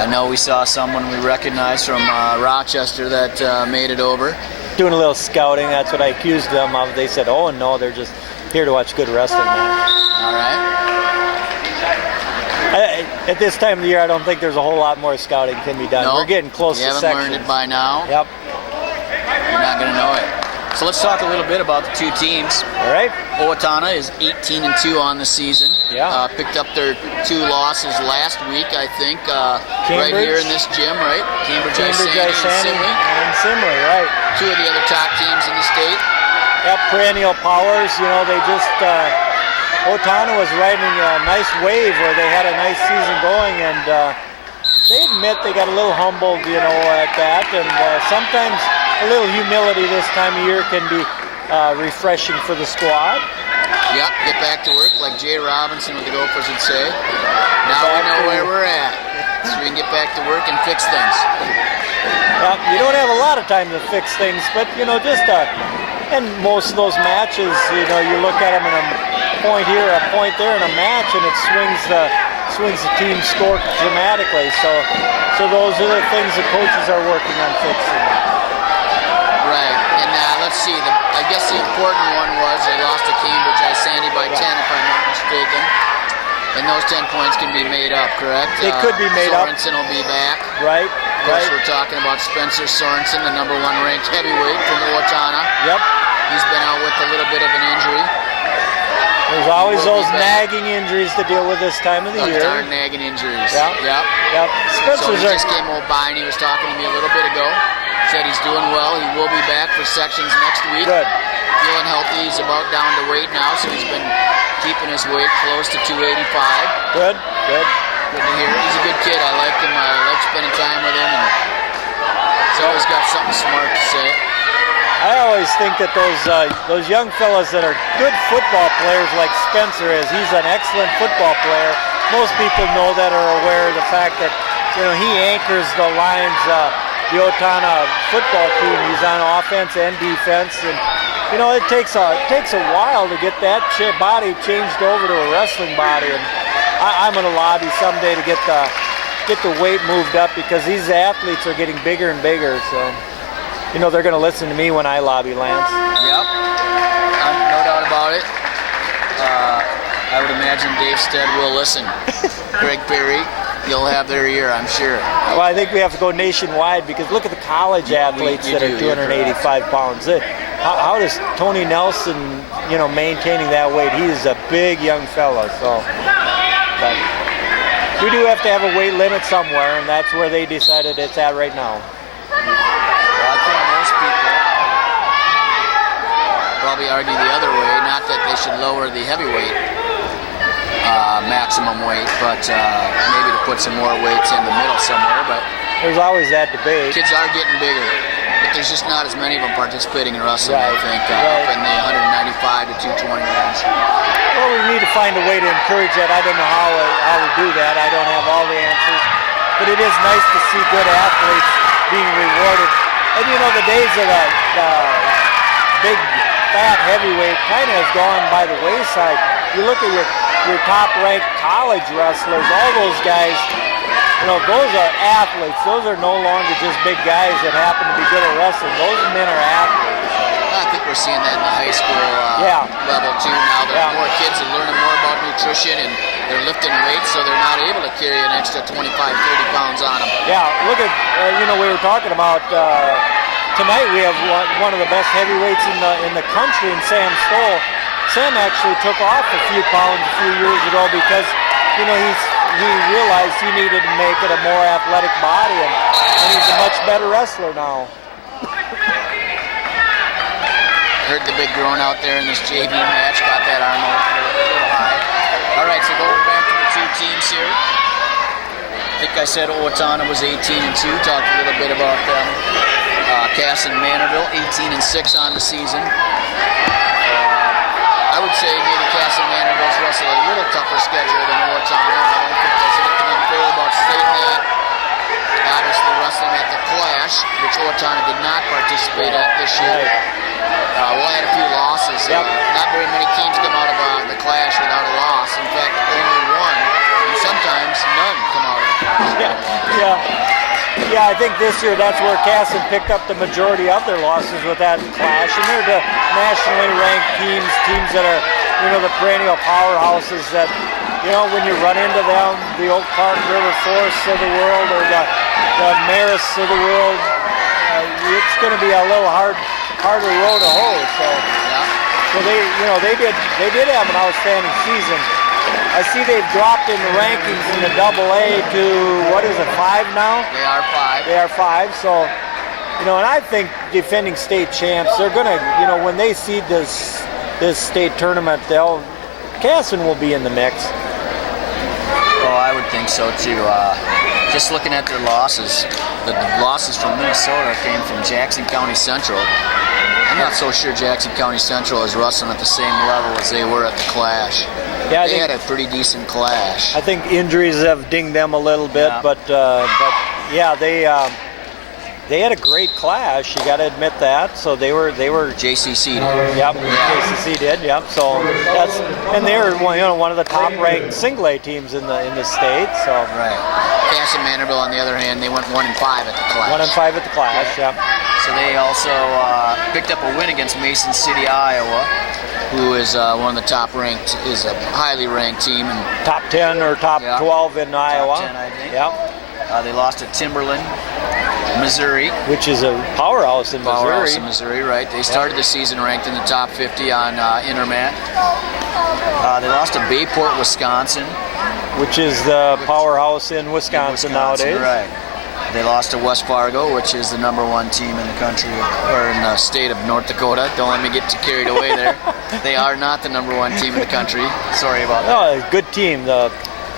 I know we saw someone we recognized from Rochester that made it over. doing a little scouting. That's what I accused them of. They said, "Oh no, they're just here to watch good wrestling." All right. At this time of the year, I don't think there's a whole lot more scouting can be done. No, We're getting close you to haven't sections. learned it by now. Yep. You're not going to know it. So let's talk a little bit about the two teams. All right. Owatonna is 18-2 on the season. Yeah. Picked up their 2 losses last week, I think, right here in this gym, right? Cambridge Isani and Simley. and Simley, right. 2 of the other top teams in the state. Yep, perennial powers. They just Owatonna was riding a nice wave where they had a nice season going, and they admit they got a little humbled, at that, and sometimes a little humility this time of year can be refreshing for the squad. Yep, get back to work, like Jay Robinson with the Gophers would say. Now we know where we're at, so we can get back to work and fix things. Well, you don't have a lot of time to fix things, but and most of those matches, you look at them in a point here, a point there in a match, and it swings the team's score dramatically. So those are the things the coaches are working on fixing. Right, and let's see. I guess the important one was they lost to Cambridge Isani by 10, if I'm not mistaken. And those 10 points can be made up, correct? They could be made up. Sorensen will be back. Right. Of course, we're talking about Spencer Sorensen, the number 1 ranked heavyweight from Owatonna. Yep. He's been out with a little bit of an injury. There's always those nagging injuries to deal with this time of the year. Darn nagging injuries. Yep. So he just came by and he was talking to me a little bit ago. Said he's doing well. He will be back for sections next week. Good. Feeling healthy. He's about down to weight now, so he's been keeping his weight close to 285. Good. Good to hear. He's a good kid. I like him. I like spending time with him. And he's always got something smart to say. I always think that those young fellas that are good football players like Spencer is, he's an excellent football player. Most people know that, are aware of the fact that he anchors the Lions, the Owatonna football team. He's on offense and defense, and it takes a while to get that body changed over to a wrestling body. And I'm going to lobby someday to get the weight moved up because these athletes are getting bigger and bigger. So. you know, they're going to listen to me when I lobby Lance. Yep. No doubt about it. I would imagine Dave Stead will listen. Greg Perry, you'll have their ear, I'm sure. Well, I think we have to go nationwide because look at the college athletes that are 285 pounds. How does Tony Nelson, you know, maintaining that weight? He is a big young fella. So, but we do have to have a weight limit somewhere, and that's where they decided it's at right now. Well, I think most people probably argue the other way, not that they should lower the heavyweight maximum weight, but maybe to put some more weights in the middle somewhere. But there's always that debate. Kids are getting bigger, but there's just not as many of them participating in wrestling, Right. I think, Right. up in the 195 to 220 range. Well, we need to find a way to encourage that. I don't know how we do that. I don't have all the answers. But it is nice to see good athletes being rewarded. And you know, the days of the big, fat heavyweight kind of has gone by the wayside. You look at your top-ranked college wrestlers, all those guys, you know, those are athletes. Those are no longer just big guys that happen to be good at wrestling. Those men are athletes. I think we're seeing that in the high school level too now. There are more kids are learning more about nutrition and they're lifting weights, so they're not able to carry an extra 25, 30 pounds on them. Yeah, look at, you know, we were talking about tonight we have one of the best heavyweights in the country in Sam Stoll. Sam actually took off a few pounds a few years ago because, you know, he realized he needed to make it a more athletic body, and he's a much better wrestler now. Heard the big groan out there in this JV match. Got that arm a little high. All right, so going back to the two teams here. I think I said Owatonna was 18-2. Talked a little bit about them. Kasson-Mantorville 18-6 on the season. I would say maybe Kasson-Mantorville's wrestled a little tougher schedule than Owatonna. I don't think there's anything unfair about stating that. Obviously wrestling at the Clash, which Owatonna did not participate at this year. We'll add a few losses. Not very many teams come out of the Clash without a loss. In fact, only one, and sometimes none come out of the Clash. Yeah, I think this year that's where Kasson picked up the majority of their losses with that Clash, and they're the nationally ranked teams that are, you know, the perennial powerhouses that, you know, when you run into them, the Oak Park River Forests of the world or the Marist of the world, it's going to be a little harder road to hoe. So they did have an outstanding season. I see they've dropped in the rankings in the AA to, what is it, 5 now? They are 5. They are 5. So, you know, and I think defending state champs, they're going to, you know, when they see this state tournament, Kasson will be in the mix. Oh, I would think so too. Just looking at their losses, the losses from Minnesota came from Jackson County Central. I'm not so sure Jackson County Central is wrestling at the same level as they were at the Clash. Yeah, they had a pretty decent Clash. I think injuries have dinged them a little bit, but yeah, they had a great Clash. You got to admit that. So they were JCC. Yep, JCC did. Yep. So they were one of the top-ranked single A teams in the state. So Kasson-Mantorville, on the other hand, they went 1-5 at the Clash. 1-5 at the Clash. Yep. So they also picked up a win against Mason City, Iowa, who is one of the top-ranked, is a highly ranked team. And top 10 or top 12 in Iowa. Top 10, I think. Yep. They lost to Timberland, Missouri. Which is a powerhouse in Missouri. Powerhouse in Missouri, right. They started the season ranked in the top 50 on Intermat. They lost to Bayport, Wisconsin. Which is the powerhouse in Wisconsin nowadays. Right. They lost to West Fargo, which is the #1 team in the country, or in the state of North Dakota. Don't let me get too carried away there. They are not the #1 team in the country. Sorry about that. No, a good team. The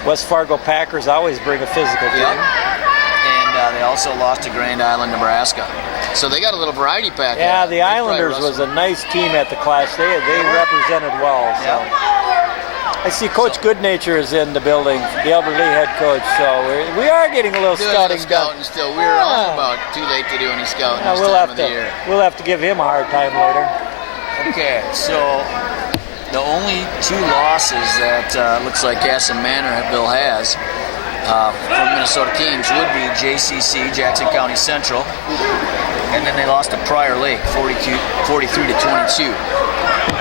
West Fargo Packers always bring a physical team. Yep. And they also lost to Grand Island, Nebraska. So they got a little variety pack. Yeah, the Islanders was a nice team at the Clash. They represented well. So. I see Coach Goodnature is in the building, the Albert Lee head coach. So we are getting a little scouting done. Still, we're on about too late to do any scouting this time of the year. We'll have to give him a hard time later. Okay, so the only 2 losses that looks like Kasson-Mantorville has for Minnesota teams would be JCC, Jackson County Central, and then they lost to Prior Lake, 43 to 22.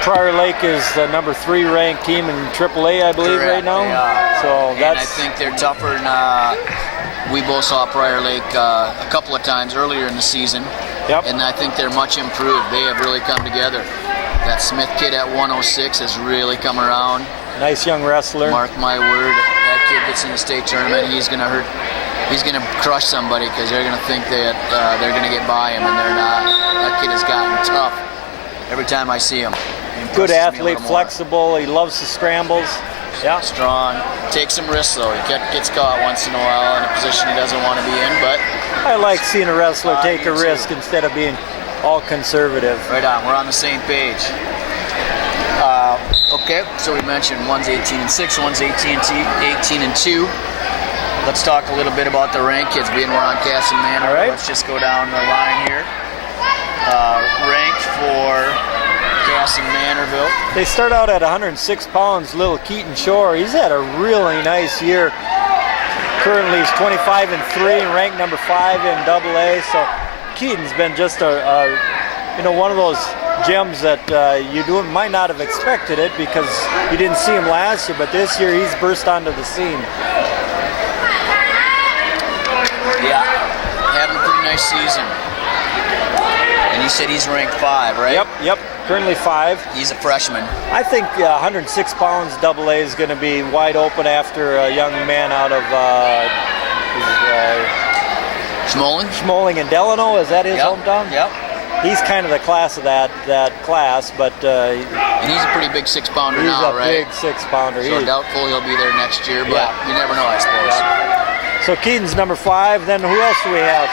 Prior Lake is the number 3 ranked team in AAA, I believe, Correct, right now. they are. So And that's. I think they're tougher than we both saw Prior Lake a couple of times earlier in the season. Yep. And I think they're much improved. They have really come together. That Smith kid at 106 has really come around. Nice young wrestler. Mark my word, that kid gets in the state tournament, he's gonna hurt. He's gonna crush somebody because they're gonna think that they're gonna get by him, and they're not. That kid has gotten tough every time I see him. Good Impresses me a athlete, little more. flexible. He loves the scrambles. Yeah. Strong. Takes some risks though. He gets caught once in a while in a position he doesn't want to be in, but I like seeing a wrestler take a me too. risk instead of being all conservative. right on. We're on the same page. Okay, so we mentioned one's 18-6, one's 18-2. Let's talk a little bit about the ranked kids, being we're on Kasson-Mantorville. All right. Let's just go down the line here. Ranked for Kasson-Mantorville. They start out at 106 pounds, little Keaton Shore. He's had a really nice year. Currently he's 25-3 and ranked number 5 in AA. So Keaton's been just one of those gems that you might not have expected it because you didn't see him last year, but this year he's burst onto the scene. Yeah, having a pretty nice season. And you said he's ranked 5, right? Yep. Currently 5. He's a freshman. I think 106 pounds AA is going to be wide open after a young man out of Schmoling and Delano. Is that his hometown? Yep. He's kind of the class of that class, but And he's a pretty big 6-pounder he's now, a right? big 6-pounder. So doubtful he'll be there next year, but you never know, I suppose. So Keaton's number 5. Then who else do we have?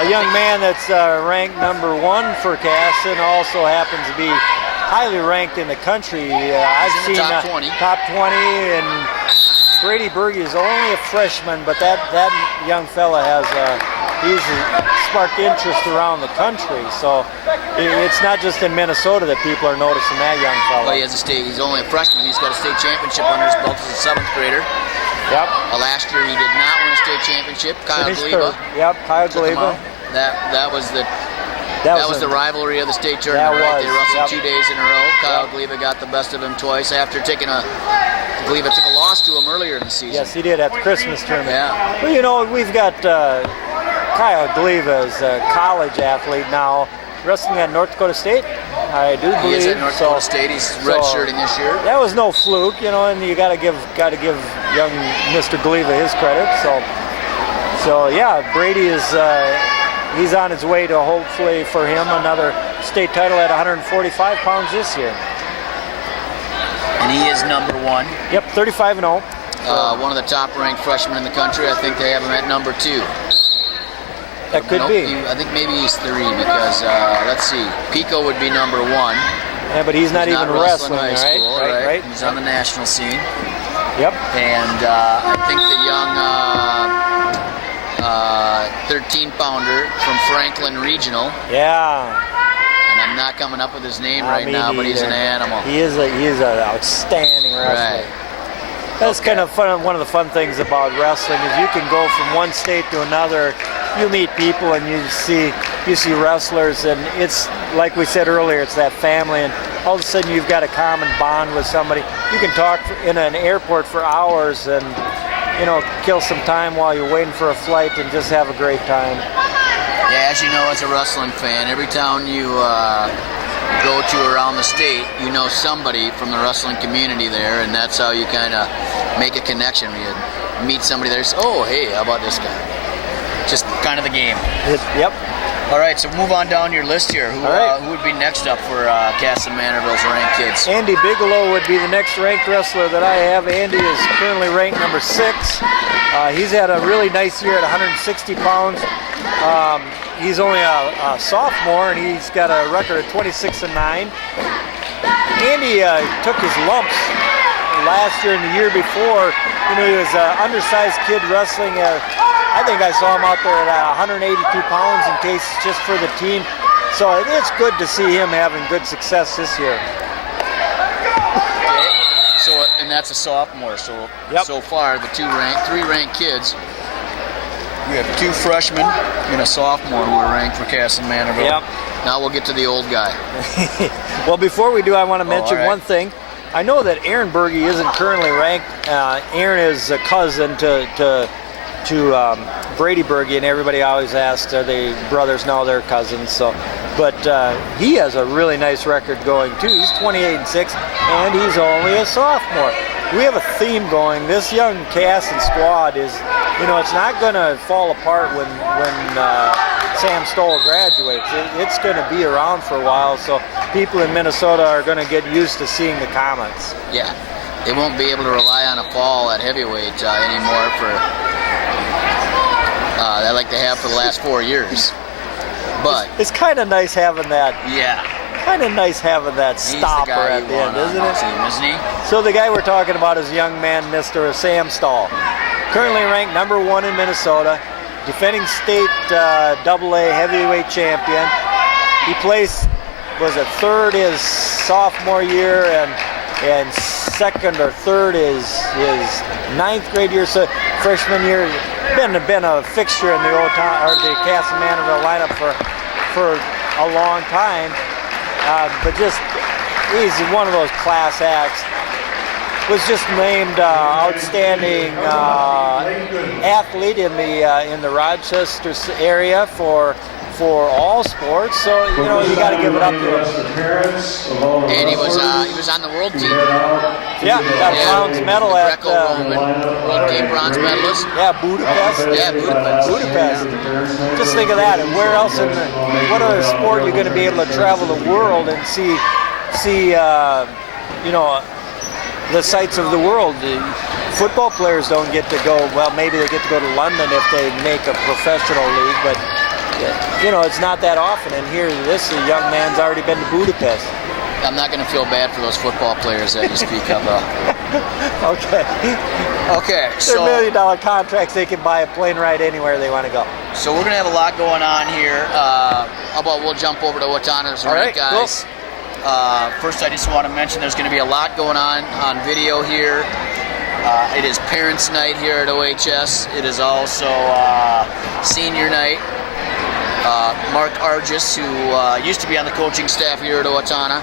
A young man that's ranked number 1 for Kasson, also happens to be highly ranked in the country. I've seen top 20. Top 20, and Brady Berge is only a freshman, but that young fella has he's sparked interest around the country. So it's not just in Minnesota that people are noticing that young fella. Well, he's only a freshman. He's got a state championship under his belt as a 7th grader. Yep. Last year he did not win a state championship. Kyle Finished Gleba. third. Yep, Kyle took him Gleba. out. That was the rivalry of the state That tournament, right? was, They wrestled yep. 2 days in a row. Kyle Gleba got the best of him twice after Gleba took a loss to him earlier in the season. Yes, he did at the Christmas tournament. Yeah. Well, we've got Kyle Gleba as a college athlete now, wrestling at North Dakota State, I do believe. He is at North Dakota State. He's redshirting this year. That was no fluke, and you got to give young Mr. Gleba his credit. So yeah, Brady is he's on his way to hopefully for him another state title at 145 pounds this year. And he is number 1. Yep, 35-0. One of the top-ranked freshmen in the country. I think they have him at number 2. That could be. I think maybe he's 3 because let's see, Pico would be number 1. Yeah, but he's not even wrestling high school, right? He's on the national scene. Yep. And I think the young 13-pounder from Franklin Regional. Yeah. And I'm not coming up with his name right now, but he's an animal. He is an outstanding wrestler. Right. That's kind of fun. One of the fun things about wrestling is you can go from one state to another. You meet people and you see wrestlers, and it's like we said earlier, it's that family, and all of a sudden you've got a common bond with somebody. You can talk in an airport for hours and kill some time while you're waiting for a flight and just have a great time. Yeah, as you know, as a wrestling fan, every town you go to around the state, you know somebody from the wrestling community there, and that's how you kind of make a connection. You meet somebody there, say, oh, hey, how about this guy? Just kind of the game. Yep. All right, so move on down your list here. Who would be next up for Kasson-Mantorville's ranked kids? Andy Bigelow would be the next ranked wrestler that I have. Andy is currently ranked number 6. He's had a really nice year at 160 pounds. He's only a sophomore, and he's got a record of 26-9. Andy took his lumps last year and the year before. He was an undersized kid wrestling. I think I saw him out there at 182 pounds in case it's just for the team. So it's good to see him having good success this year. Okay. So, and that's a sophomore. So, Yep. so far, the three ranked kids. We have 2 freshmen and a sophomore who are ranked for Kasson-Mantorville. Yep. Now we'll get to the old guy. Well, before we do, I want to mention all right. one thing. I know that Aaron Berge isn't currently ranked. Aaron is a cousin to Brady Berge, and everybody always asks, are they brothers? No, they're cousins. So, but he has a really nice record going too. He's 28-6, and he's only a sophomore. We have a theme going. This young Kasson squad is, it's not going to fall apart when Sam Stoll graduates. It's going to be around for a while, so people in Minnesota are going to get used to seeing the Comets. Yeah, they won't be able to rely on a fall at heavyweight anymore like they have for the last 4 years. But it's kind of nice having that. Yeah. Kind of nice having that stopper at the end, isn't it? Team, isn't he? So the guy we're talking about is young man, Mr. Sam Stoll. Currently ranked number 1 in Minnesota, defending state AA heavyweight champion. He placed, was it 3rd his sophomore year and 2nd or 3rd his 9th grade year, so freshman year. Been a fixture in the the Kasson-Mantorville lineup for a long time, but just he's one of those class acts. Was just named outstanding athlete in the Rochester area for all sports. So you got to give it up to him. And he was on the world team. Yeah, got a bronze medal at World team bronze medalist. Yeah, Budapest. Yeah, Budapest. Just think of that. And where else what other sport you're going to be able to travel the world and see the sights of the world? The football players don't get to go. Well, maybe they get to go to London if they make a professional league, but it's not that often. And here, this young man's already been to Budapest. I'm not going to feel bad for those football players that you speak of, though. Okay. Okay, They're $1 million contracts. They can buy a plane ride anywhere they want to go. So we're going to have a lot going on here. How about we'll jump over to Owatonna, all right, guys. Cool. First, I just want to mention there's going to be a lot going on video here. It is Parents' Night here at OHS. It is also Senior Night. Mark Argis, who used to be on the coaching staff here at Owatonna,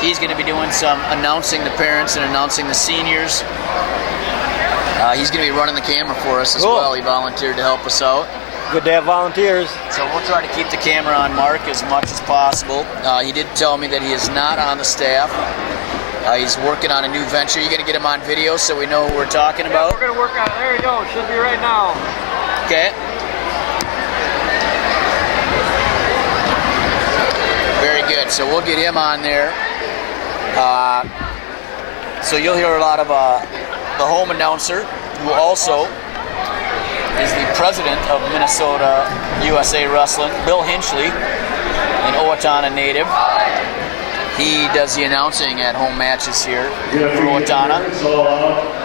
he's going to be doing some announcing the parents and announcing the seniors. He's going to be running the camera for us as well. He volunteered to help us out. Good to have volunteers. So we'll try to keep the camera on Mark as much as possible. He did tell me that he is not on the staff. He's working on a new venture. You're going to get him on video so we know who we're talking about? We're going to work on it. There you go. Should be right now. Okay. Very good. So we'll get him on there. So you'll hear a lot of the home announcer, who also is the president of Minnesota USA Wrestling, Bill Hinchley, an Owatonna native. He does the announcing at home matches here for Owatonna. It's all out.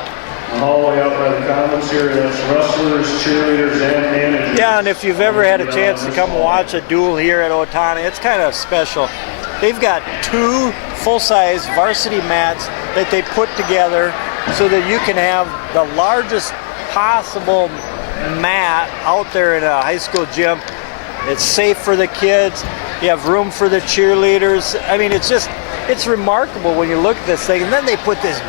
The hallway out by the Commons here, that's wrestlers, cheerleaders, and managers. Yeah, and if you've ever had a chance to come watch a duel here at Owatonna, it's kind of special. They've got 2 full-size varsity mats that they put together so that you can have the largest possible mat out there in a high school gym. It's safe for the kids. You have room for the cheerleaders. I mean, it's remarkable when you look at this thing. And then they put this